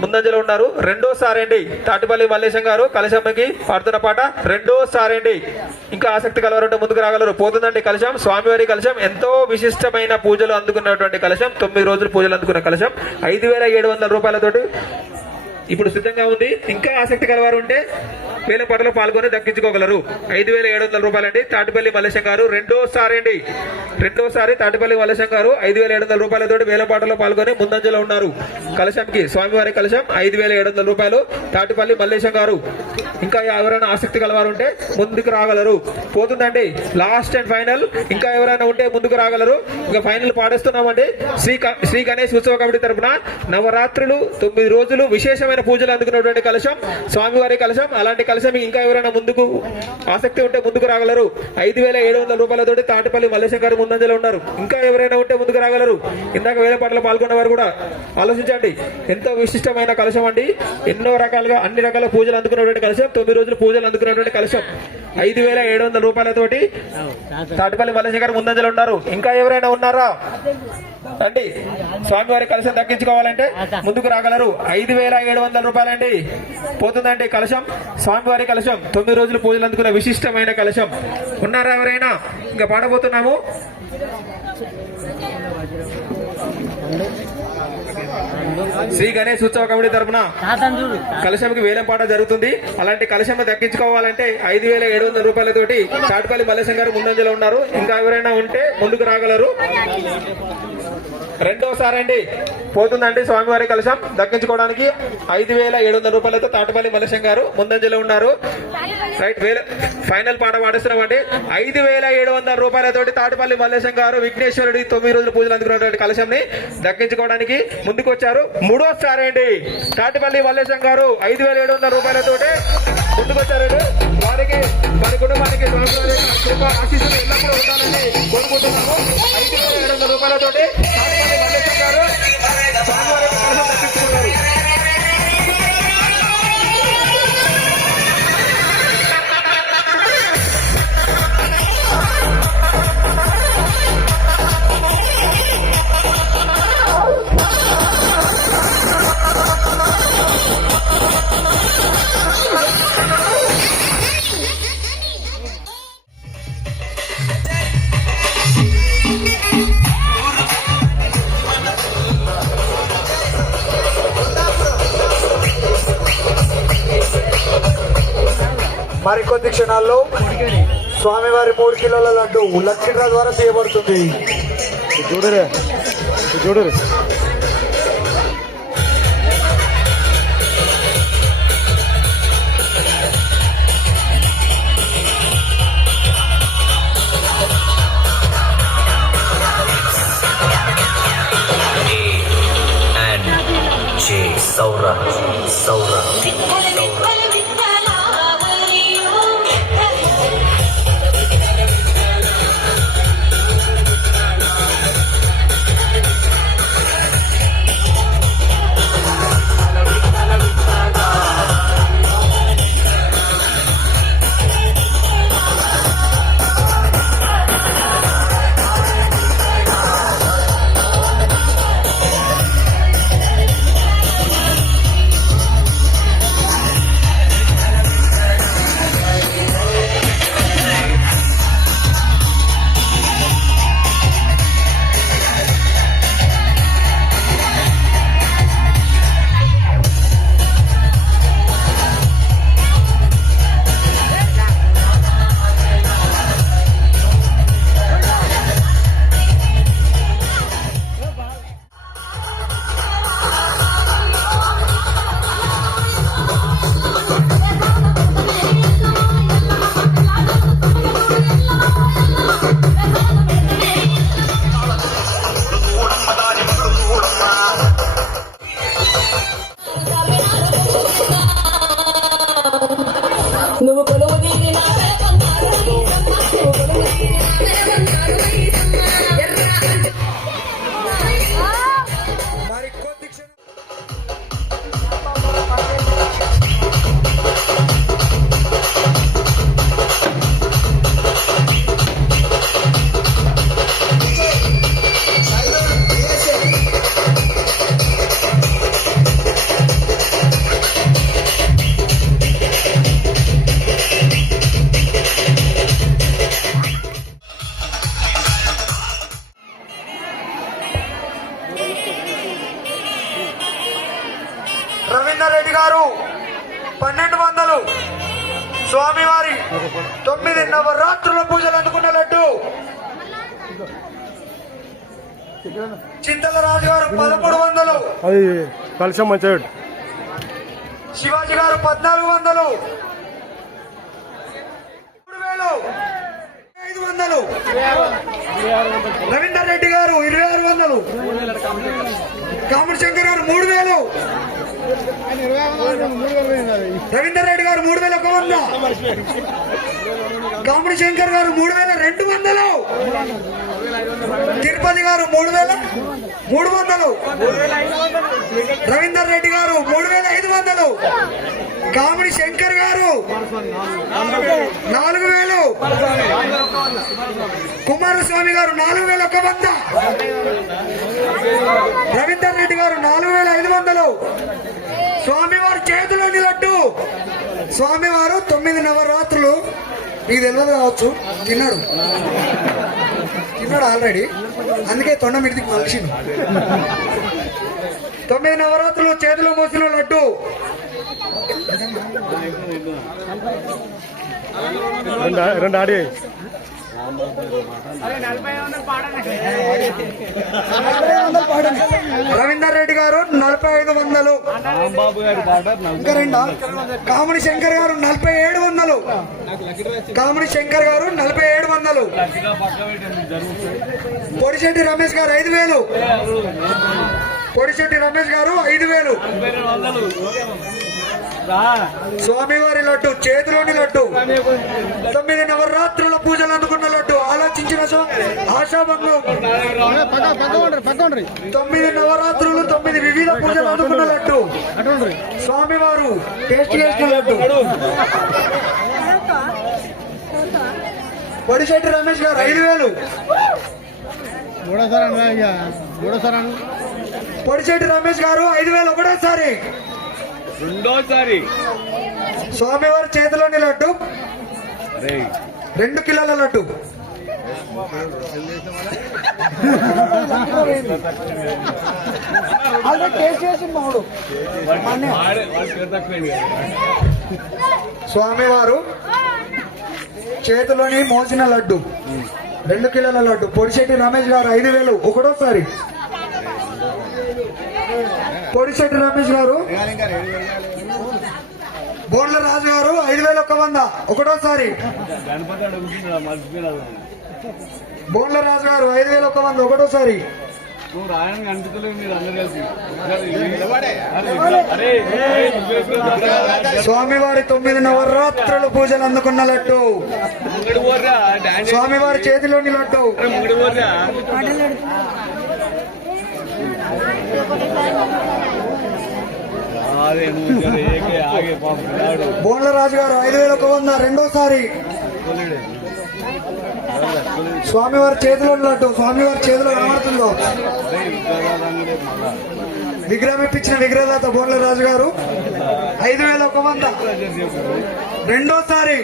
ముందంజలో ఉన్నారు. రెండోసారి అండి తాటిపల్లి మల్లేశం గారు కలశమ్మకి పాడుతున్న పాట రెండోసారి అండి. ఇంకా ఆసక్తి కలవారంటే ముందుకు రాగలరు. పోతుందండి కలశం, స్వామివారి కలశం, ఎంతో విశిష్టమైన పూజలు అందుకున్నటువంటి కలశం, 9 రోజులు పూజలు అందుకున్న కలశం 5,700 రూపాయలతోటి ఇప్పుడు సిద్ధంగా ఉంది. ఇంకా ఆసక్తి కలవారు ఉంటే వేలపాటలో పాల్గొని దక్కించుకోగలరు. 5,700 రూపాయలండి. తాటిపల్లి మల్లేశం గారు రెండోసారి అండి, రెండోసారి తాటిపల్లి మల్లేశం గారు 5,700 రూపాయలతోటి వేలపాటలో పాల్గొని ముందంజలో ఉన్నారు. కలశంకి స్వామివారి కలశం 5,700 రూపాయలు తాటిపల్లి మల్లేశం గారు. ఇంకా ఎవరైనా ఆసక్తి కలవారు ఉంటే ముందుకు రాగలరు. పోతుందండి లాస్ట్ అండ్ ఫైనల్. ఇంకా ఎవరైనా ఉంటే ముందుకు రాగలరు. ఇంకా ఫైనల్ పాడేస్తున్నామండి. శ్రీ గణేష్ ఉత్సవ కమిటీ తరపున నవరాత్రులు 9 రోజులు విశేషమైన పూజలు అందుకున్నటువంటి కలశం స్వామివారి కలశం. అలాంటి కలశం ఇంకా ఎవరైనా ముందుకు ఆసక్తి ఉంటే ముందుకు రాగలరు. 5,700 రూపాయలతోటి తాటిపల్లి మల్లేశం గారు ముందంజలో ఉన్నారు. ఇంకా ఎవరైనా ఉంటే ముందుకు రాగలరు. ఇందాక వేలపాటలో పాల్గొన్న వారు కూడా ఆలోచించండి. ఎంతో విశిష్టమైన కలశం అండి. ఎన్నో రకాలుగా అన్ని రకాల పూజలు అందుకున్నటువంటి కలశం, 9 రోజులు పూజలు అందుకున్నటువంటి కలశం 5,700 రూపాయలతోటి తాటిపల్లి మల్లేశం గారు ముందంజలో ఉన్నారు. ఇంకా ఎవరైనా ఉన్నారా అండి? స్వామివారి కలశం దక్కించుకోవాలంటే ముందుకు రాగలరు. 5,700 రూపాయలండి. పోతుందండి కలశం, స్వామివారి కలశం, 9 రోజులు పూజలు అందుకున్న విశిష్టమైన కలశం. ఉన్నారా ఎవరైనా? ఇంకా పాడబోతున్నాము. శ్రీ గణేష్ ఉత్సవ కమిటీ తరపున కలశంకి వేలంపాట జరుగుతుంది. అలాంటి కలశం దక్కించుకోవాలంటే 5,700 రూపాయలతోటి తాటిపల్లి మల్లేశం గారు ముందంజలో ఉన్నారు. ఇంకా ఎవరైనా ఉంటే ముందుకు రాగలరు. రెండోసారి అండి. పోతుందండి స్వామివారి కలశం దక్కించుకోవడానికి 5,700 రూపాయలతో తాటిపల్లి మల్లేశం గారు ముందంజలో ఉన్నారు. రైట్, ఫైనల్ పాట పాడిస్తున్నామండి. 5,700 రూపాయలతోటి తాటిపల్లి మల్లేశం గారు విఘ్నేశ్వరుడి 9 రోజులు పూజలు అందుకున్నటువంటి కలశంని దక్కించుకోవడానికి ముందుకు వచ్చారు. మూడోసారి అండి తాటిపల్లి మల్లేశం గారు 5,700 రూపాయలతోటి ముందుకు వచ్చారండి. వారికి, వారి కుటుంబానికి స్వామివారి కృప ఆశీస్సులు ఎల్లప్పుడూ ఉండాలని కోరుకుంటున్నాము. 5,700 రూపాయలతోటి తాటిపల్లి మల్లేశం గారు స్వామివారి కలశం దక్కించుకున్నారు. మరికొద్ది క్షణాల్లో స్వామివారి 3 కిలోల లడ్డు లక్కీ డ్రా ద్వారా తీయబడుతుంది. చూడరే చూడరే Saura, Saura. 9 నవరాత్రుల పూజలు అందుకున్న లడ్డు చింతల రాజు గారు 1300, అది కలిసం మంచిగా పెట్టు. శివాజీ గారు 1400, 3500, రవీందర్ రెడ్డి గారు 2600, కామర్ శంకర్ గారు 3000, రవీందర్ రెడ్డి గారు 3100, కామర్ శంకర్ గారు 3200, తిరుపతి గారు 3300, రవీందర్ రెడ్డి గారు 3500, కామిడి శంకర్ గారు 4000, కుమారస్వామి గారు 4100, రవీందర్ రెడ్డి గారు 4500, స్వామివారి చేతిలోని లడ్డు. స్వామివారు 9 నవరాత్రులు మీకు తెలియదు కావచ్చు, తిన్నాడు ఆల్రెడీ, అందుకే తొండ మిడికి మలిచిండు. 9 నవరాత్రులు చేతిలో మోసిన లడ్డు. రెండు ఆడి రవీందర్ రెడ్డి గారు 4500, ఇంకా రెండా, కామిడి శంకర్ గారు 4700, కామిడి శంకర్ గారు 4700, పొడిశెట్టి రమేష్ గారు 5000, పొడిశెట్టి రమేష్ గారు 5000, స్వామివారి లడ్డు చేతిలోని లడ్డు. 9 నవరాత్రుల పూజలు అందుకున్న లడ్డు. ఆలోచించిన ఆశాభంగం. 9 నవరాత్రులు 9 వివిధ పూజలు అందుకున్న లడ్డు. స్వామివారు టేస్ట్ చేసిన లడ్డు. పొడిశెట్టి రమేష్ గారు 5000, పొడిశెట్టి రమేష్ గారు 5000 ఒకటోసారి. రెండోసారి స్వామివారి చేతిలోని లడ్డు 2 కిలోల లడ్డు. స్వామివారు చేతిలోని మోసిన లడ్డు 2 కిలోల లడ్డు. పొడిశెట్టి రమేష్ గారు 5000 ఒకటోసారి. పొడిశెట్టి రమేష్ గారు, బోర్ల రాజు గారు 5100 ఒకటోసారి. బోర్ల రాజు గారు 5100 ఒకటోసారి. స్వామివారి 9 నవరాత్రుల పూజలు అందుకున్న లడ్డు. స్వామివారి చేతిలోని లడ్డు. బోన్ల రాజు గారు 5100 రెండోసారి. స్వామివారి చేతిలో లడ్డు. స్వామివారి చేతిలో కనబడుతుందో విగ్రహం ఇప్పించిన విగ్రహదాత బోన్ల రాజు గారు 5100 రెండోసారి.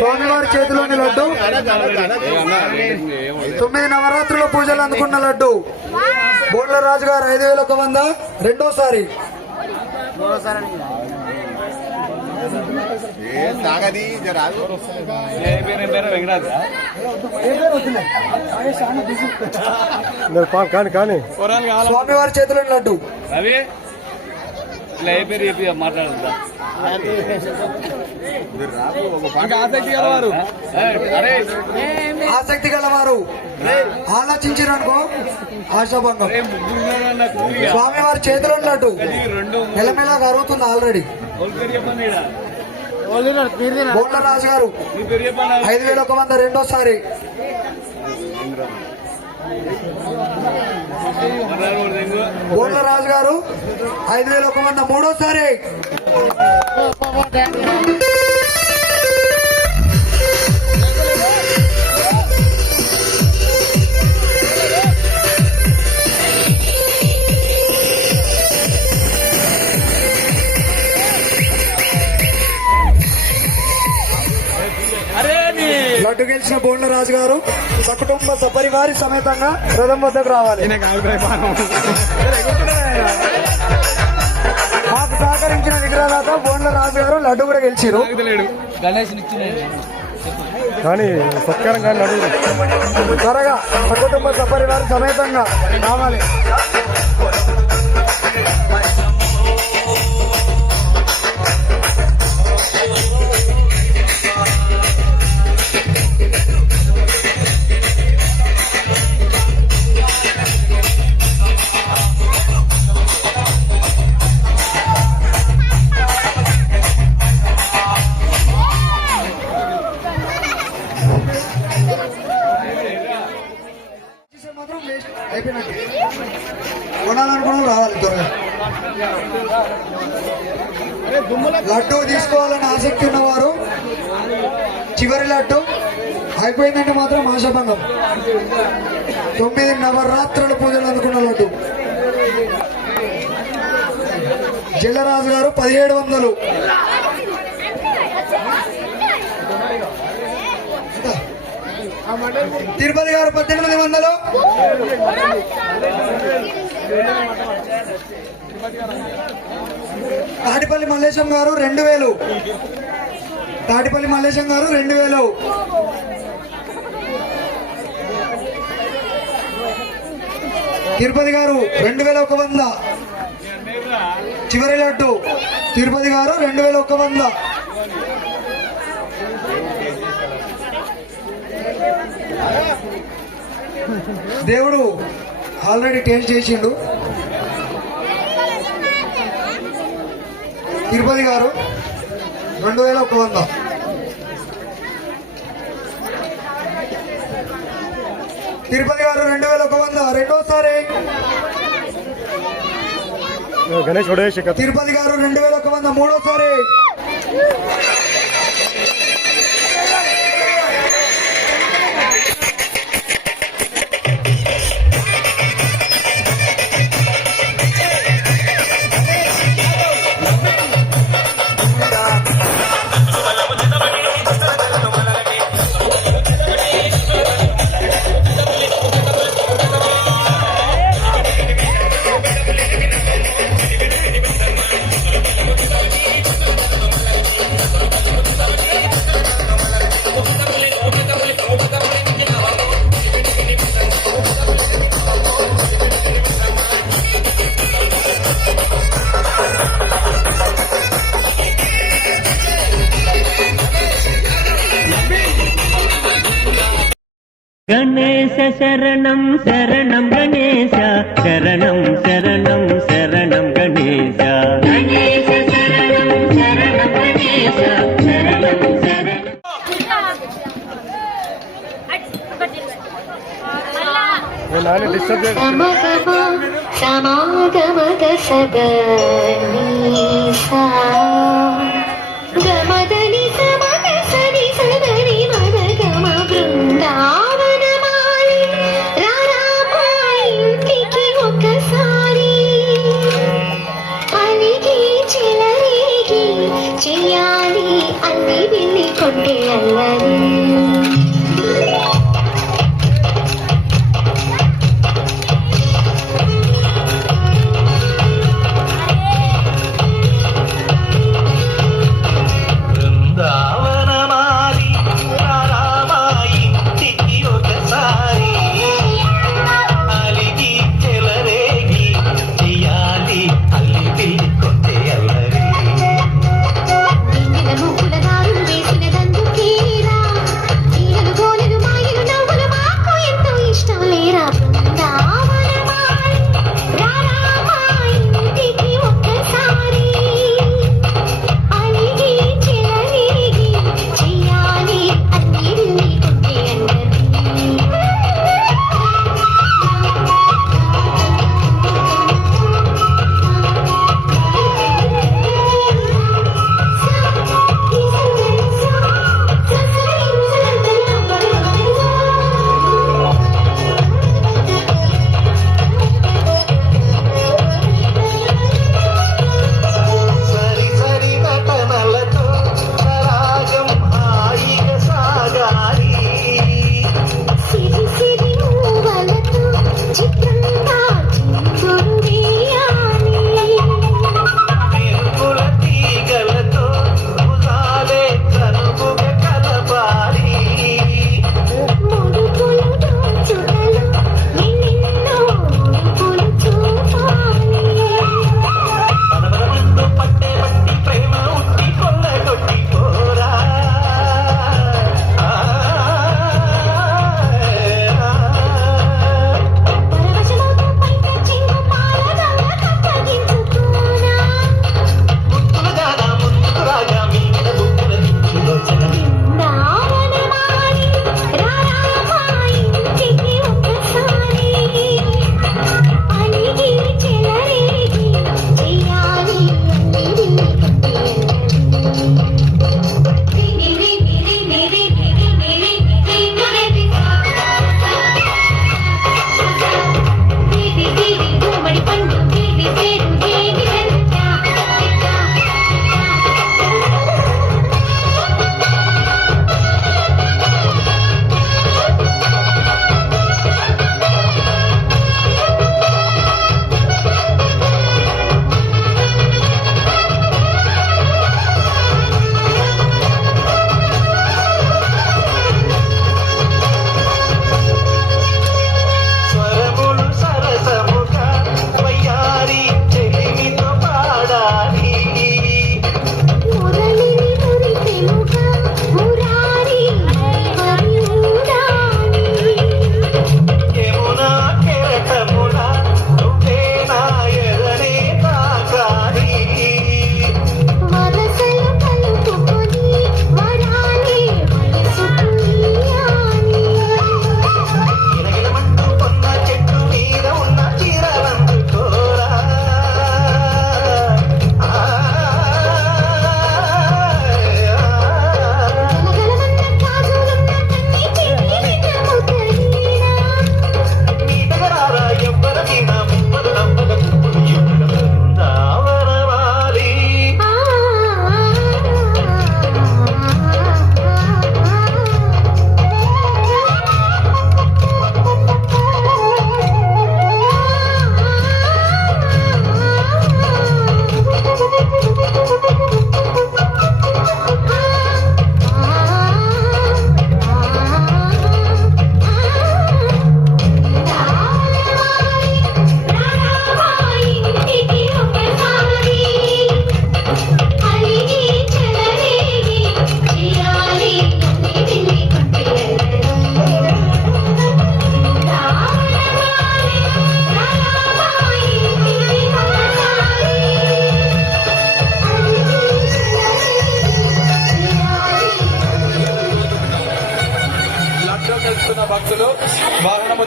స్వామివారి చేతిలోని లడ్డు. 9 నవరాత్రుల పూజలు అందుకున్న లడ్డు. బోర్ల రాజు గారు 5100 రెండోసారి. కానీ స్వామివారి చేతిలోని లడ్డు. మాట్లాడదా ఆసక్తి గలవారు ఆలోచించారనుకో ఆశాభంగం. స్వామివారి చేతిలో లడ్డు మెల్లమెల్లగా అరుగుతుంది ఆల్రెడీ. బోన్ల రాజు గారు 5100 రెండోసారి. బోన్ల రాజు గారు 5100 మూడోసారి. లడ్డు గెలిచిన బోన్ల రాజు గారు సకుటుంబ సపరివారి సమేతంగా రథం వద్దకు రావాలి. మాకు సహకరించిన విగ్రహదాత బోండ్ల రాజు గారు లడ్డు కూడా గెలిచారు. కానీ సత్కారం కానీ అడుగు త్వరగా సకుటుంబ సపరివారి సమేతంగా రావాలి. మాత్రం అయిపోయినట్టు కొనాలనుకోవడం రావాలి త్వరగా. లడ్డు తీసుకోవాలని ఆసక్తి ఉన్నవారు చివరి లడ్డు అయిపోయిందంటే మాత్రం ఆశాభంగం. 9 నవరాత్రుల పూజలు అందుకున్న లడ్డు జిల్లరాజు గారు 1700. తిరుపతి గారు 1800. తాటిపల్లి మల్లేశం గారు 2000. తాటిపల్లి మల్లేశం గారు 2000. తిరుపతి గారు 2100. చివరి లడ్డు తిరుపతి గారు 2100. దేవుడు ఆల్రెడీ టేస్ట్ చేసిండు. తిరుపతి గారు 2100. తిరుపతి గారు 2100. రెండోసారి గణేష్ ఉడేష్ తిరుపతి గారు 2100. మూడోసారి గణేశ శరణం శరణం గణేశ శరణం శరణం శరణం గణేశ గణేశ శరణం శరణం గణేశ శరణం శరణం. నాని డిస్టర్బ్ చేసి సమాగమగ సగనీసా గమదని సమగ సని సగని మదగమ బృందావనమాలి రారామా ఇంటికి ఒకసారి అలిగి చిలరేగి చెయ్యాలి అన్ని వెళ్ళి కొట్టే అల్లరి.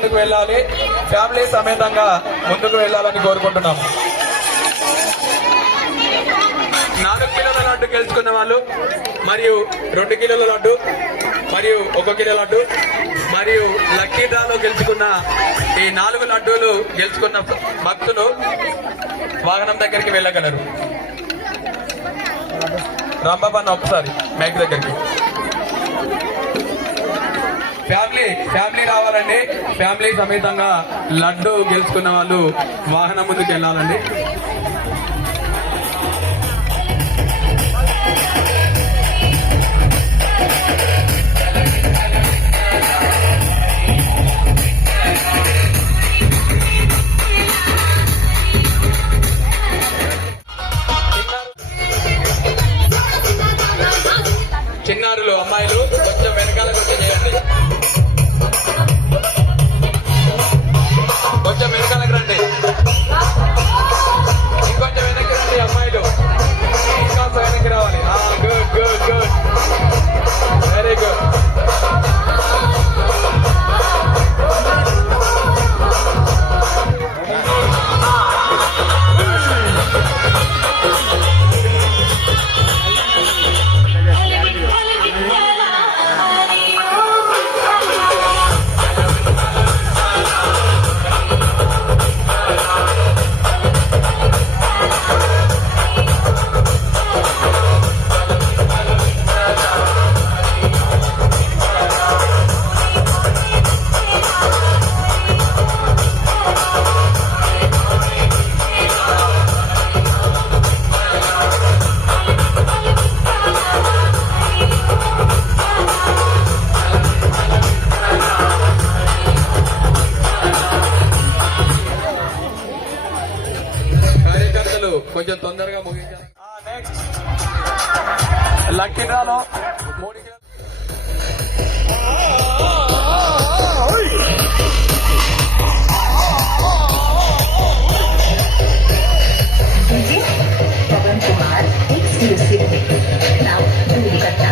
ముందుకు వెళ్ళాలి, ఫ్యామిలీ సమేతంగా ముందుకు వెళ్ళాలని కోరుకుంటున్నాం. 4 కిలోల లడ్డు గెలుచుకున్న వాళ్ళు మరియు 2 కిలోల లడ్డు మరియు 1 కిలో లడ్డు మరియు లక్కీ డ్రాలో గెలుచుకున్న ఈ 4 లడ్డూలు గెలుచుకున్న భక్తులు వాహనం దగ్గరికి వెళ్ళగలరు. రాంబాబా ఒకసారి మైక్ దగ్గరికి. ఫ్యామిలీ రావాలండి. ఫ్యామిలీ సమేతంగా లడ్డు గెలుచుకున్న వాళ్ళు వాహనం ముందుకు వెళ్ళాలండి. చిన్నారులు అమ్మాయిలు కొంచెం వెనకాల కొంచెం చేయండి, కొంచెం వెనకాలకు రండి, ఇంకొంచెం వెనక్కి రండి అమ్మాయిలు, ఇంకా వెనక్కి రావాలి. Good good good, very good. కొంచెం తొందరగా ముగించాలి. నెక్స్ట్ లక్కీ డ్రాలో 3 kilo Pawan Kumar exclusive mix. Now, Dulikatta.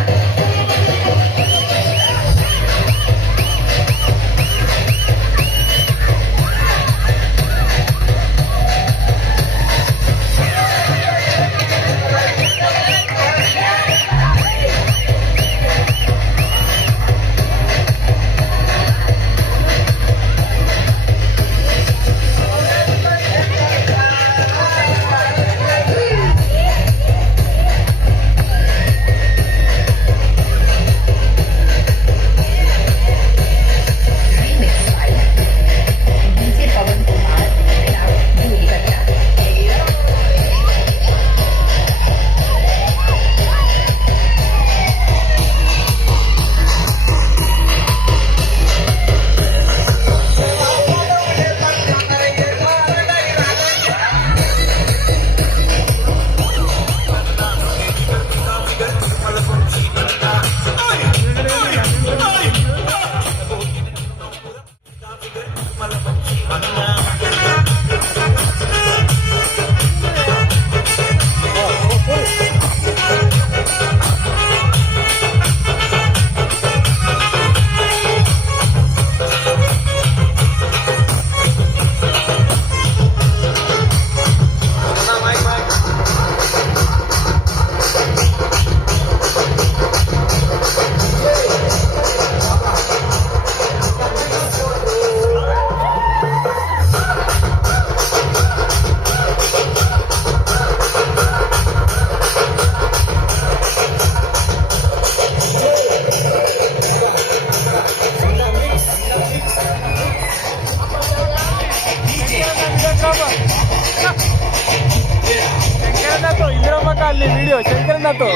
Video శంకరన్నతో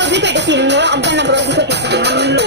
వదిలిపెట్టే సినిమా అద్దన్నప్పుడు వదిలిపెట్టిస్తాను.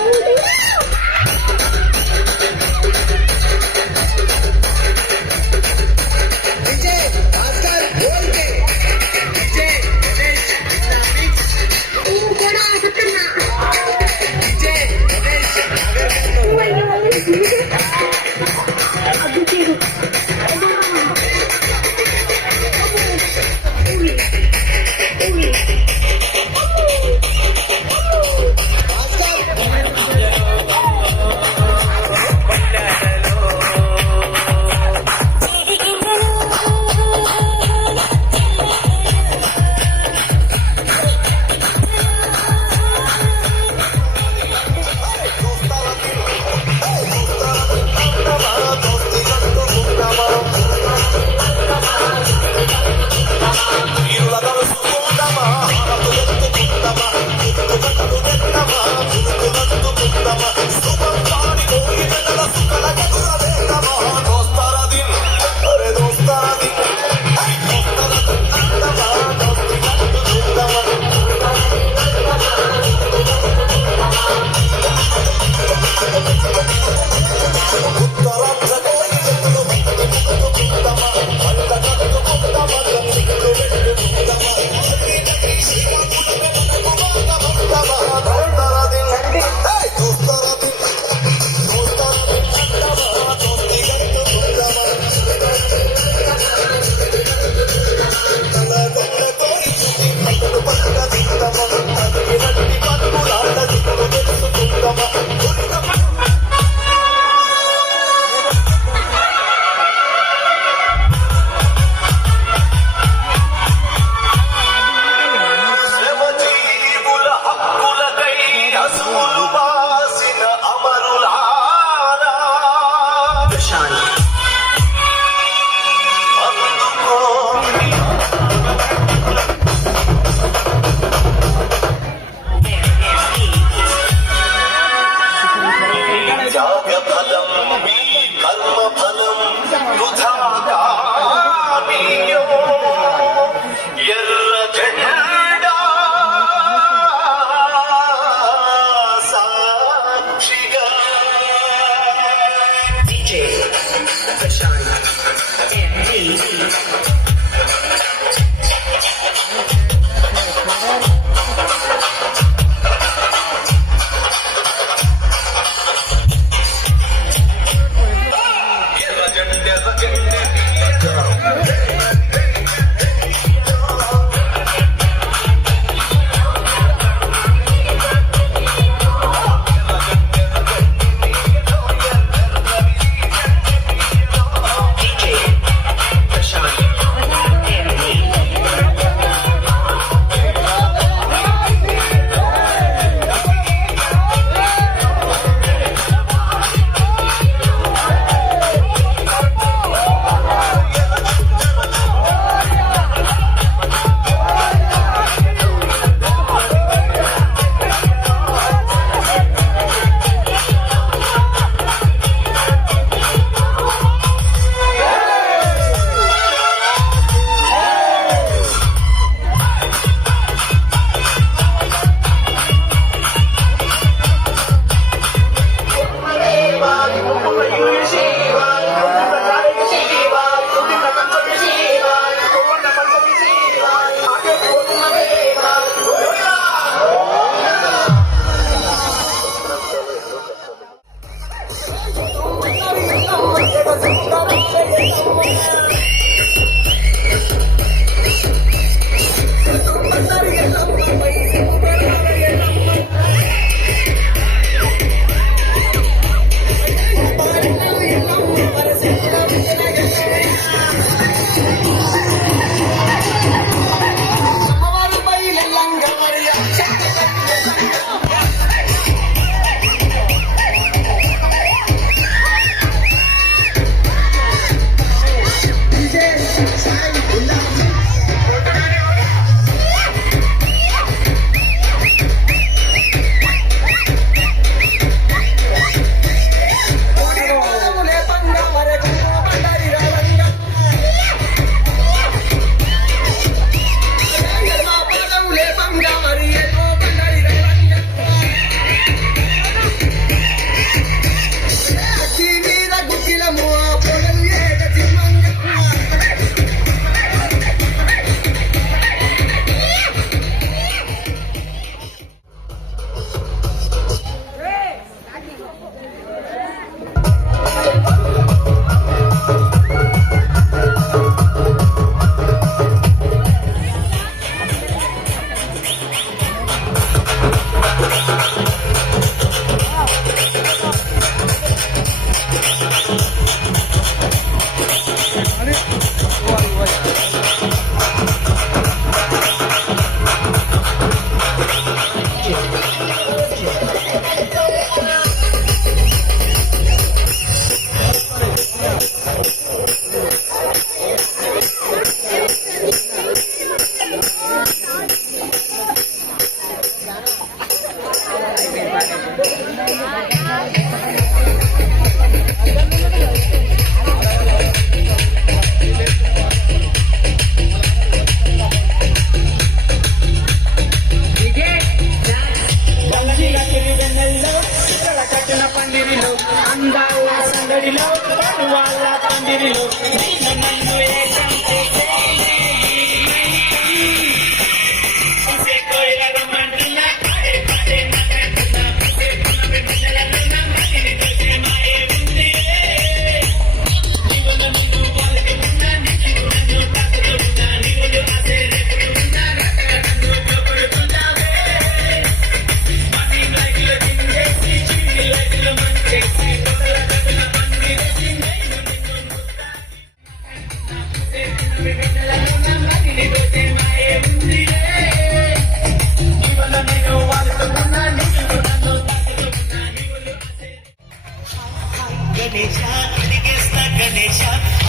గణేశ అడిగేస్తా గణేశ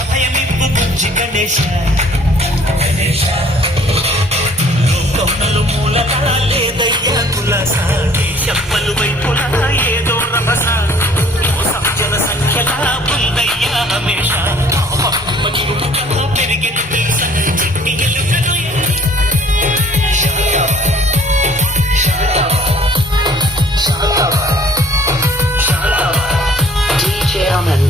అభయమిప్పు బుజ్జి గణేశ గణేశ లోకంలో మూలగా లేదయ్యా కులస చెప్పలు వైపులా ఏదో రభస సంజన సంఖ్యలా ఉందయ్యా హమేష పెరిగిన తెలుసా చెట్టి ఎలుకలు Amen.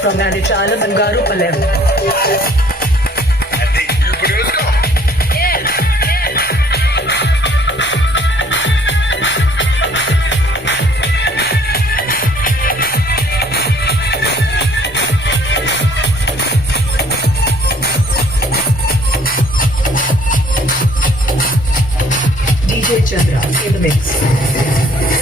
From Nanichalam and Garupalam. DJ Chandra in the mix.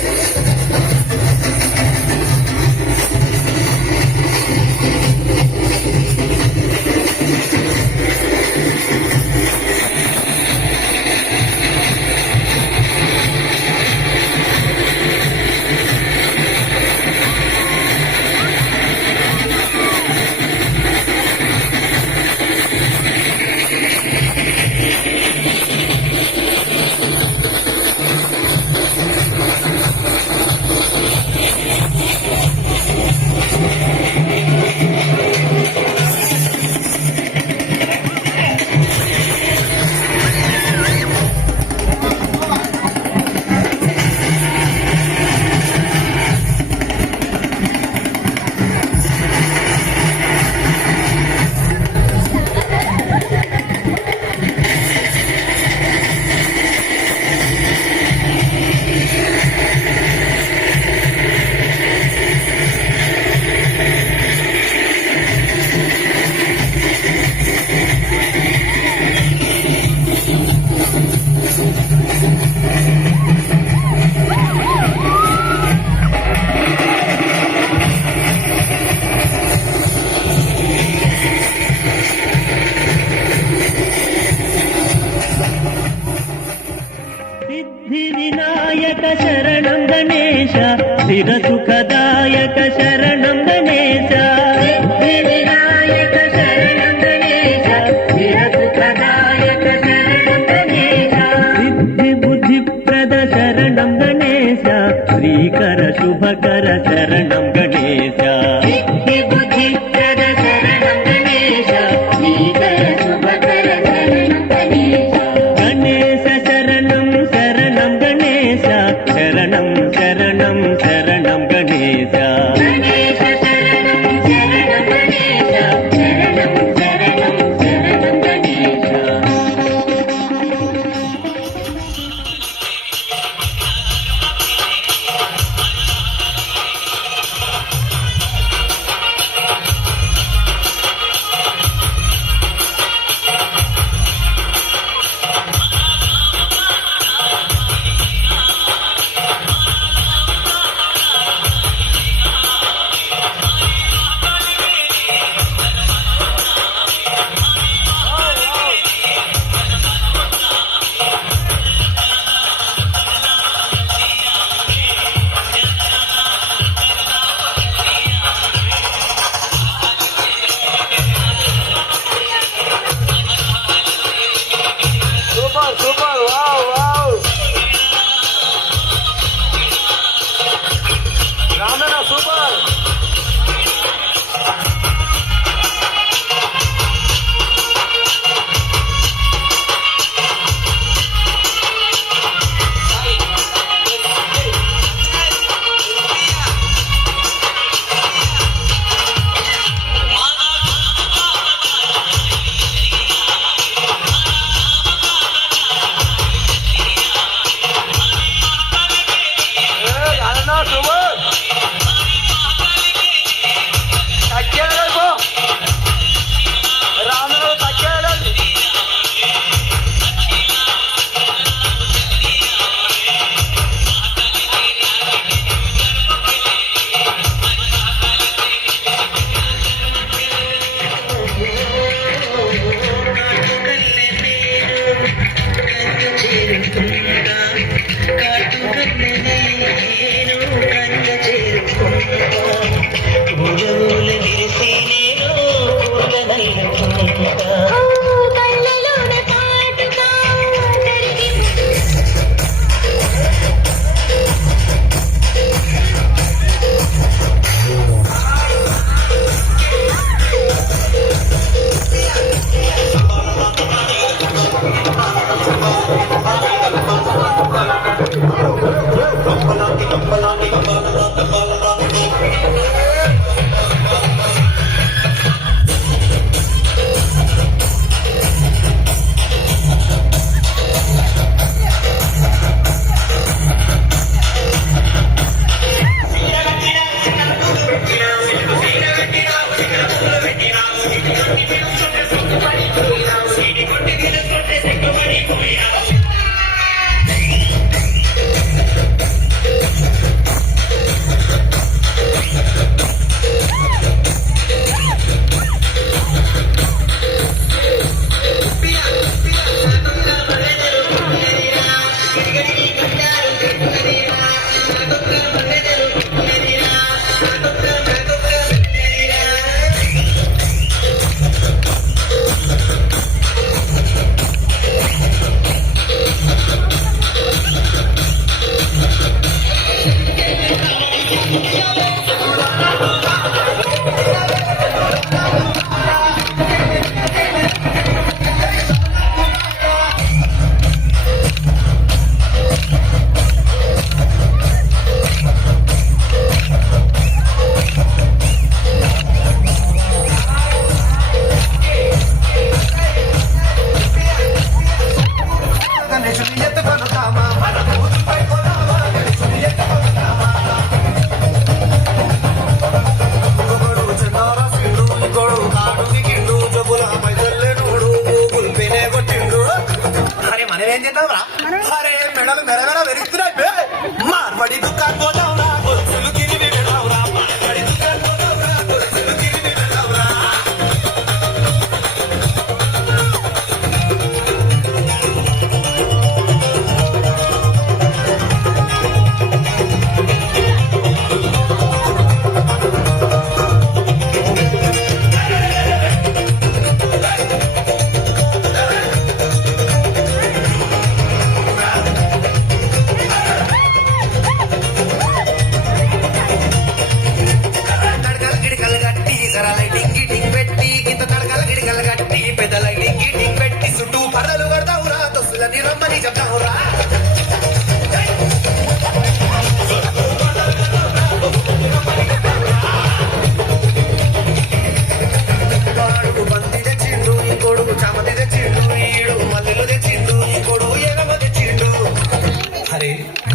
సిద్ధి వినాయక శరణం గణేశ స్థిర సుఖదాయక శరణం గణేశ సిద్ధి వినాయక శరణం గణేశ స్థిర సుఖదాయక శరణం గణేశ సిద్ధి బుద్ధిప్రద శరణం గణేశ శ్రీకర శుభకర శరణం గణేశ సిద్ధి బుద్ధిప్రద శరణం గణేశ శ్రీకర శుభకర శరణం గణేశ గణేశ శరణం శరణం గణేశ శరణం శరణం శరణం గణేశ గణేశ శరణం శరణం గణేశ శరణం శరణం శరణం గణేశ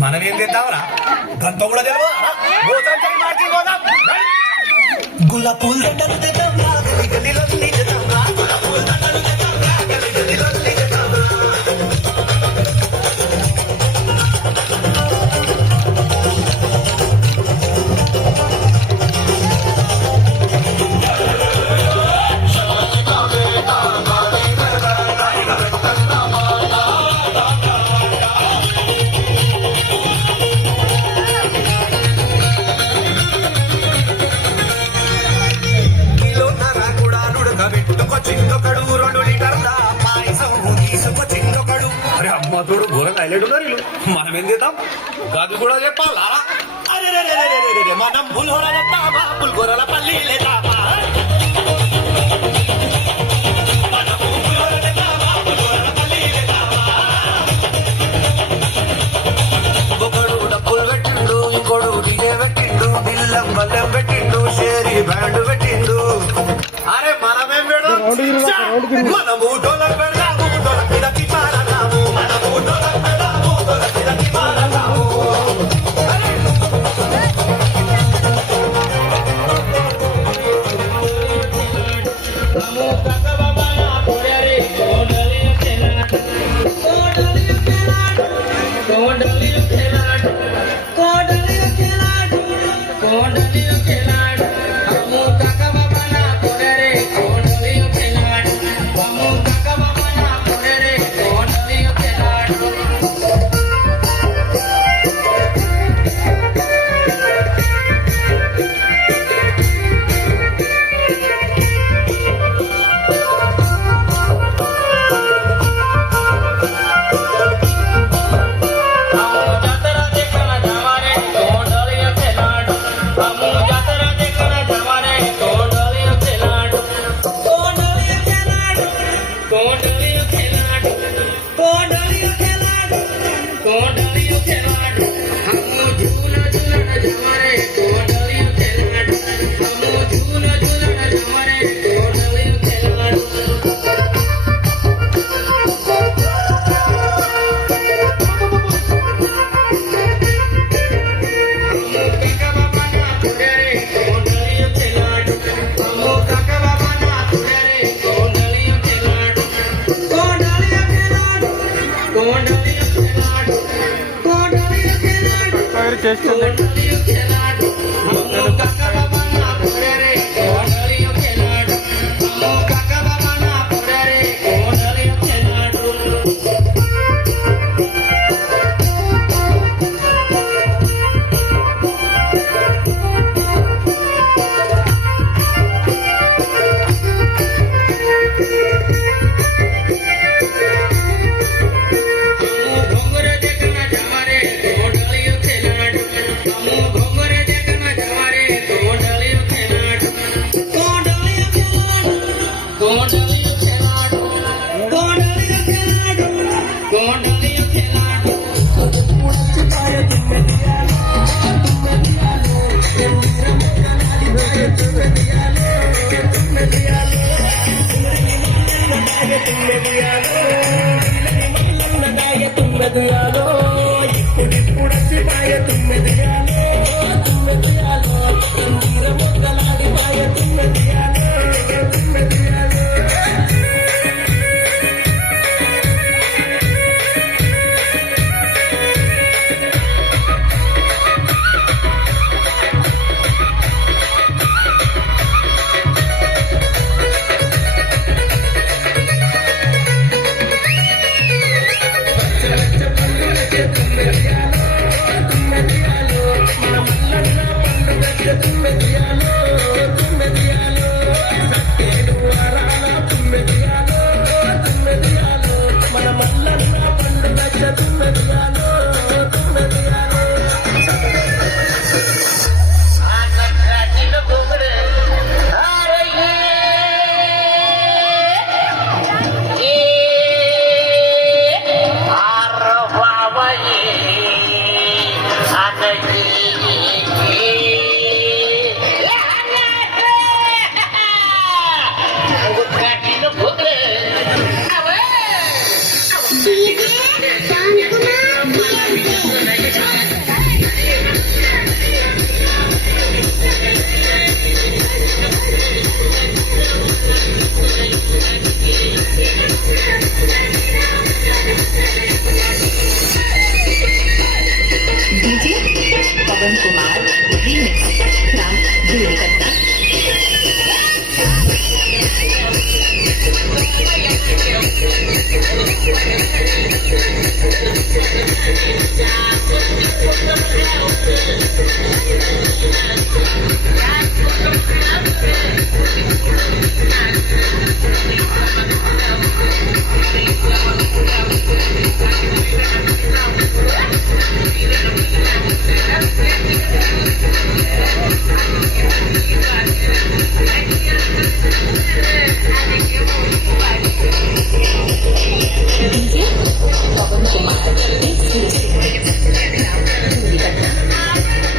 మనం ఏం చేద్దామరా గంత కూడా తెలియదా గుల్ల పూల దండలు తెద్దాం రా, గలి గలిలో తెద్దాం రా. గుల్ల పూల దండలు తెద్దాం రా, గలి గలిలో తెద్దాం రా. చిందొకడు 2 లీటర్ల పాయసం తీసుకొచ్చిందొకడు. అరే అమ్మ తోడు ఘోరంగా హైలైట్ ఉన్నారు వీళ్ళు. మనం ఏం చేద్దాం గది కూడా చెప్పాలా? అరే మనం పులిహోర చేద్దామా, పులిహోరల పల్లి లేదామా? ఒకడు డబ్బులు పెట్టిండు, ఇంకోడు డీజే పెట్టిండు, బిల్లం బల్లెం పెట్టిండు, షేరీ బ్యాండ్ పెట్టిండు. అరే మనమేం పెడదాం, మనము డోలర్ పెడదాము, డోలర్ కిందకి మారదాము, మనము డోలర్ పెడదాము, డోలర్ కిందకి మారదాము. Bye. Pavan Kumar remix from Dhulikatta. DJ Pavan Kumar exclusive from Dhulikatta.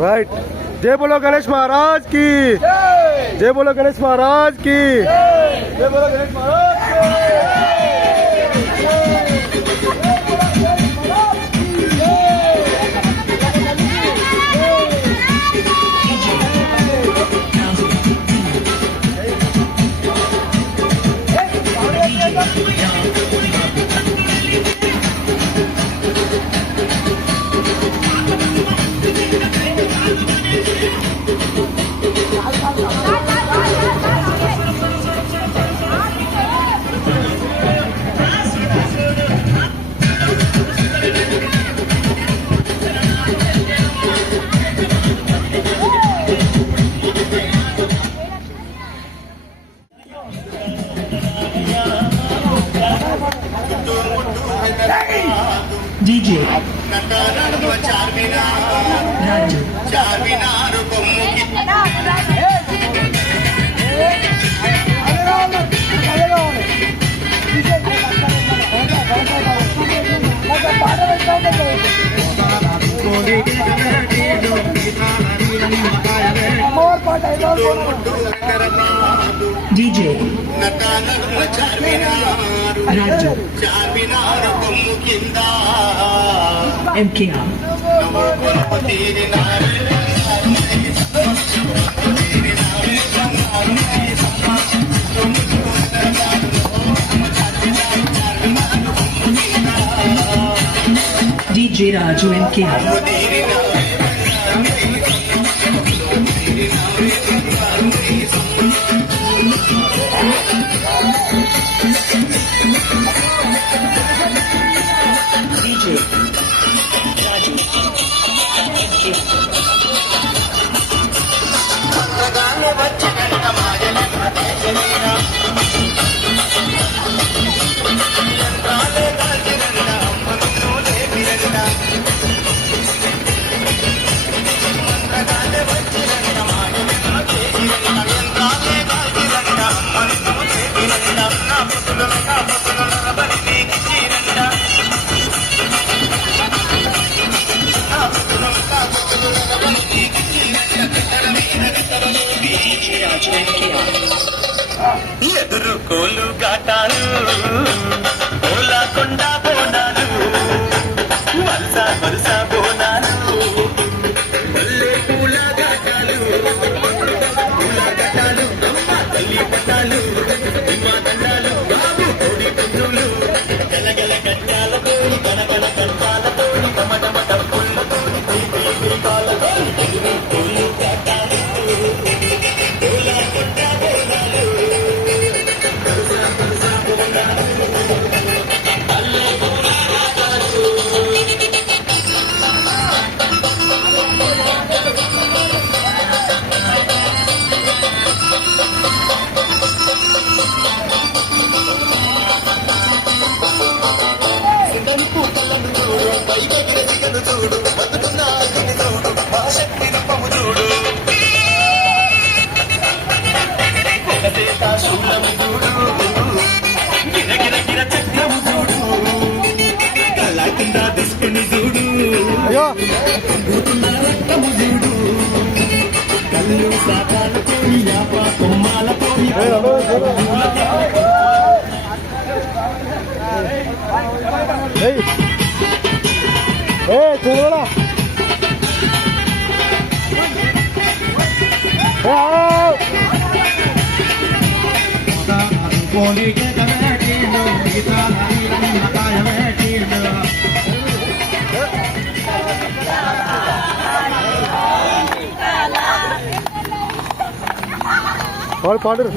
Right. జై బోలో గణేష్ మహారాజ్ కి, జై బోలో గణేష్ మహారాజ్ కి, జై బోలో Ganesh Maharaj DJ Charminar కొమ్ముకి DJ Raju Charminar కొమ్ము కింద MKR DJ Raju MKR ఎదురు కోలు గాటాలు ఓలాకొండ బోనాలు వలస వలస బోనాలు మల్లె పూల గాటాలు పూల గాటాలు అమ్మ తల్లి పట్టాలు మా దండాలు బాబు కోడి పెన్నులు గలగల గట్టాలతో గణగణ కంటాలతో టమటమ డబ్బులతో దీపాలతో ఎదురు కోలు గాటాలు ఓలాకొండ బోనాలు చూడు బతుకున్న అగ్ని చూడు మా శక్తి రూపము చూడు శూలము చూడు గిరగిర గిర చక్రము చూడు కళ కింద దిష్టిని చూడు రక్తము చూడు కళ్ళు సాకాలతో యాప కొమ్మాలతో చదవడా పాడు పాడరు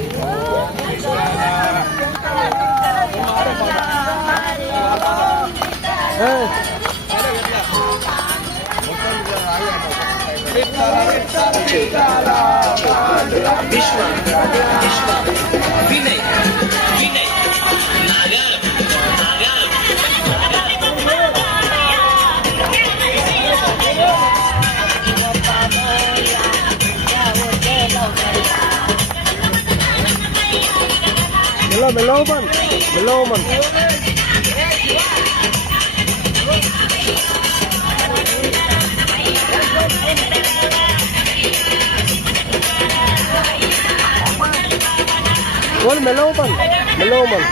వినయ్ వినయ్ మెల్లవమన్ మెల్లవ మల్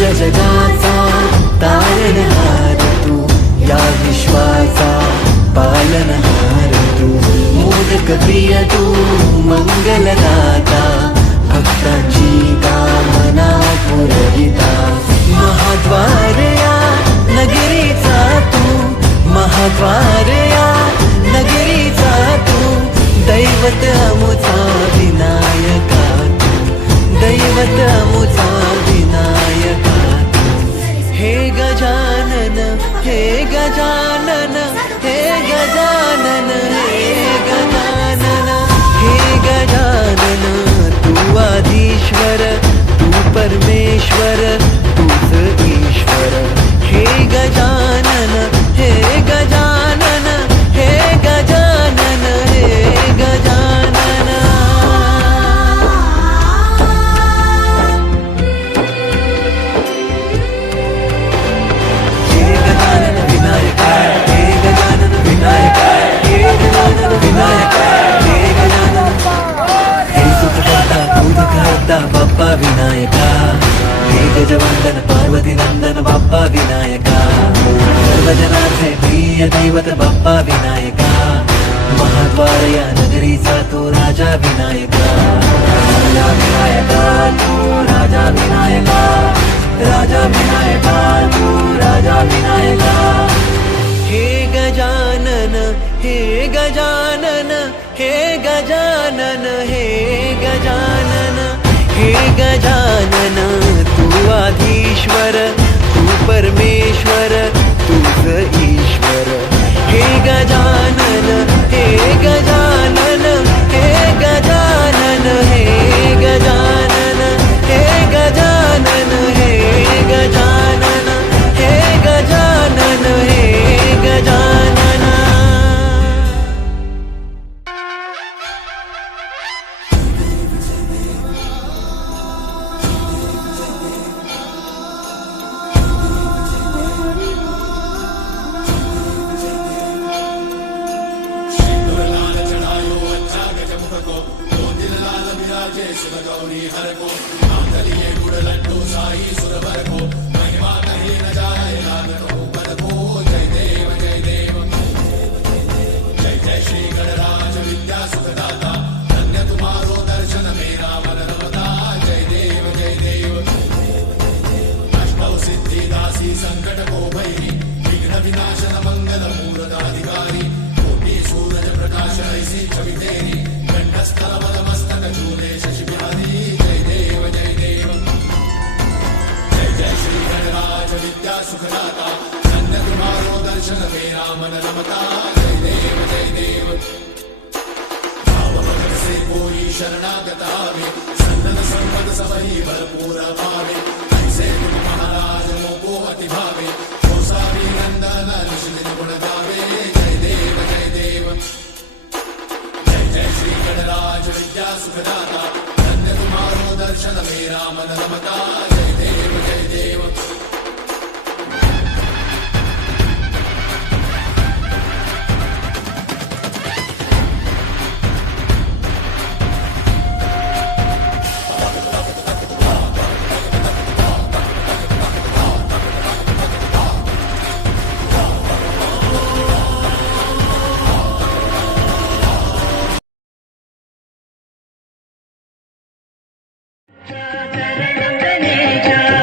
या जगाचा तारणहार तू, या विश्वाचा पालनहार तू, मोदक प्रिय तू, मंगलदाता, भक्तांची कामना पुरविता, महाद्वार या नगरीचा तू, महाद्वार या नगरीचा तू, दैवत अमुचा विनायका तू, दैवत अमुचा विनायका तू. हे गजानन, हे गजानन, हे गजानन, हे गजानन, हे गजानन, तू आधीश्वर, तू परमेश्वर, तूच ईश्वर. हे गजानन, हे गजानन, हे गजानन, हे गजानन. हे गजानन विनायक, हे गजानन विनायक, हे गजानन विनायक, हे गजानन. हे सुखकर्ता दूधकर्ता बाप्पा विनायका, हे गजवंदन पार्वती नंदन बाप्पा विनायका, सर्वजनांचे प्रिय दैवत बाप्पा विनायका, महाद्वार या नगरीचा तो राजा विनायका, राजा विनायका तू, राजा विनायका, राजा विनायका तू, राजा विनायका. हे गजानन, हे गजानन, हे गजानन, हे गजानन, हे गजानन, तू आधीश्वर, तू परमेश्वर, तूच ईश्वर. हे गजानन, हे गजानन, हे गजानन, हे गजानन, हे गजानन, हे गजानन, हे गजानन, हे गजानन.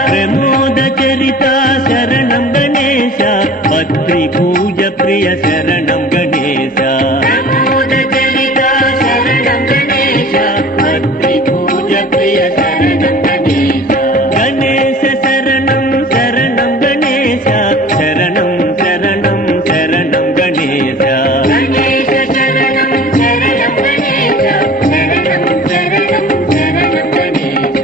प्रमोद चरिता शरणं गणेश, पत्रि पूज प्रिय शरणं गणेश. प्रमोद चरिता शरणं गणेश, पत्रि पूज प्रिय शरणं गणेश. गणेश शरणं शरणं गणेश, शरणं शरणं शरणं गणेश. गणेश शरणं शरणं गणेश, शरणं शरणं शरणं गणेश.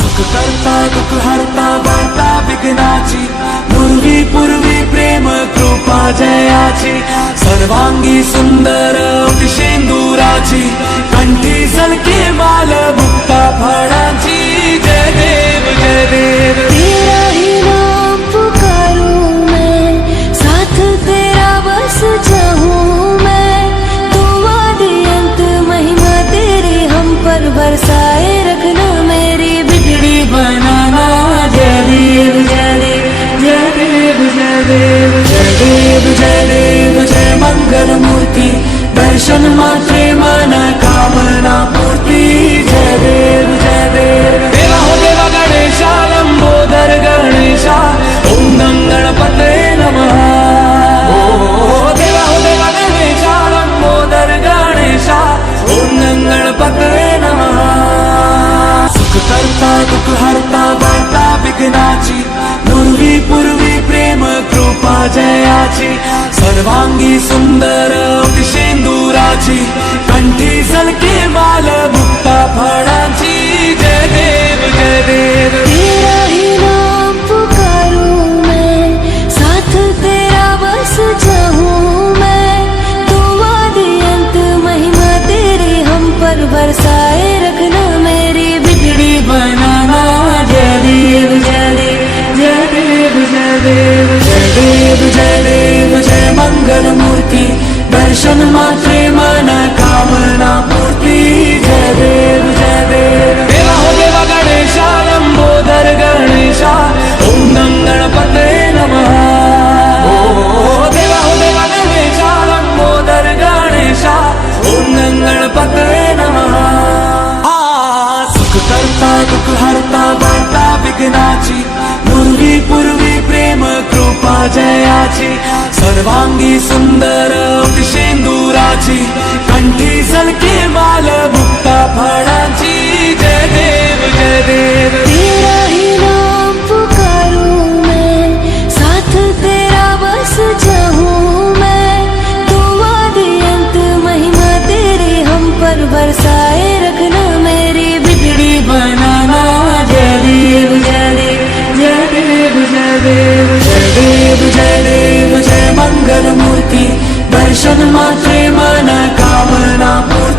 सुख करता दुःख हरता वार्ता विघ्नाची, नुरवी पूर्वी प्रेम कृपा जयाची सर्वांगी सुंदर शेंदुराची कंठी सलके माल मुक्ता फळाची जय देव जय देव तेरा ही नाम पुकारूं मैं, साथ तेरा बस चाहूं मैं। तुम आदि अंत महिमा तेरी हम पर बरसाए रखना, मेरी बिगड़ी बनाना जय देव जय देव जय देव जय देव जय देव जय देव जय मंगल मूर्ति दर्शन मात्रे मन कामना पूर्ति जय देव जय देव देवा हो देवा गणेशा लंबोदर गणेशा ओम नम गणपते नमः देवा हो देवा गणेशा लंबोदर गणेशा ओम नम गणपते नमः सुख करता दुख हरता वार्ता विघ्नाची नुरवी पूर्वी प्रेम कृपा जयाची सर्वांगी सुंदर शेंदुराची कंठी सलके माल मुक्ता फळाची जय देव जय देव तेरा ही नाम पुकारूं मैं, साथ तेरा बस चाहूं मैं। तुम आदि अंत महिमा तेरी हम पर बरसाए रखना, मेरी बिगड़ी बनाना जय देव जय देव जय देव जय देव जय देव जय देव जय मंगल मूर्ति दर्शन मात्रे मन कामना पूर्ति जय देव जय देव देवा हो देवा गणेशा लंबोदर गणेशा ओम नम गणपते नमः देवा हो देवा गणेशा लंबोदर गणेशा ओम नम गणपते नमः सुख करता दुख हरता वार्ता विघ्नाची नुरवी पूर्वी प्रेम कृपा जयाची सर्वांगी सुंदर शेंदुराची कंठी सलके माल मुक्ता फळाची जय देव जय देव तेरा ही नाम पुकारूं मैं, साथ तेरा बस चाहूं मैं। तुम आदि अंत महिमा तेरी हम पर बरसाए रखना, मेरी बिगड़ी बनाना जय देव जय देव जय देव जय देव जय देव जय देव जय मंगल मूर्ति दर्शन मात्रे मन कामना पूर्ति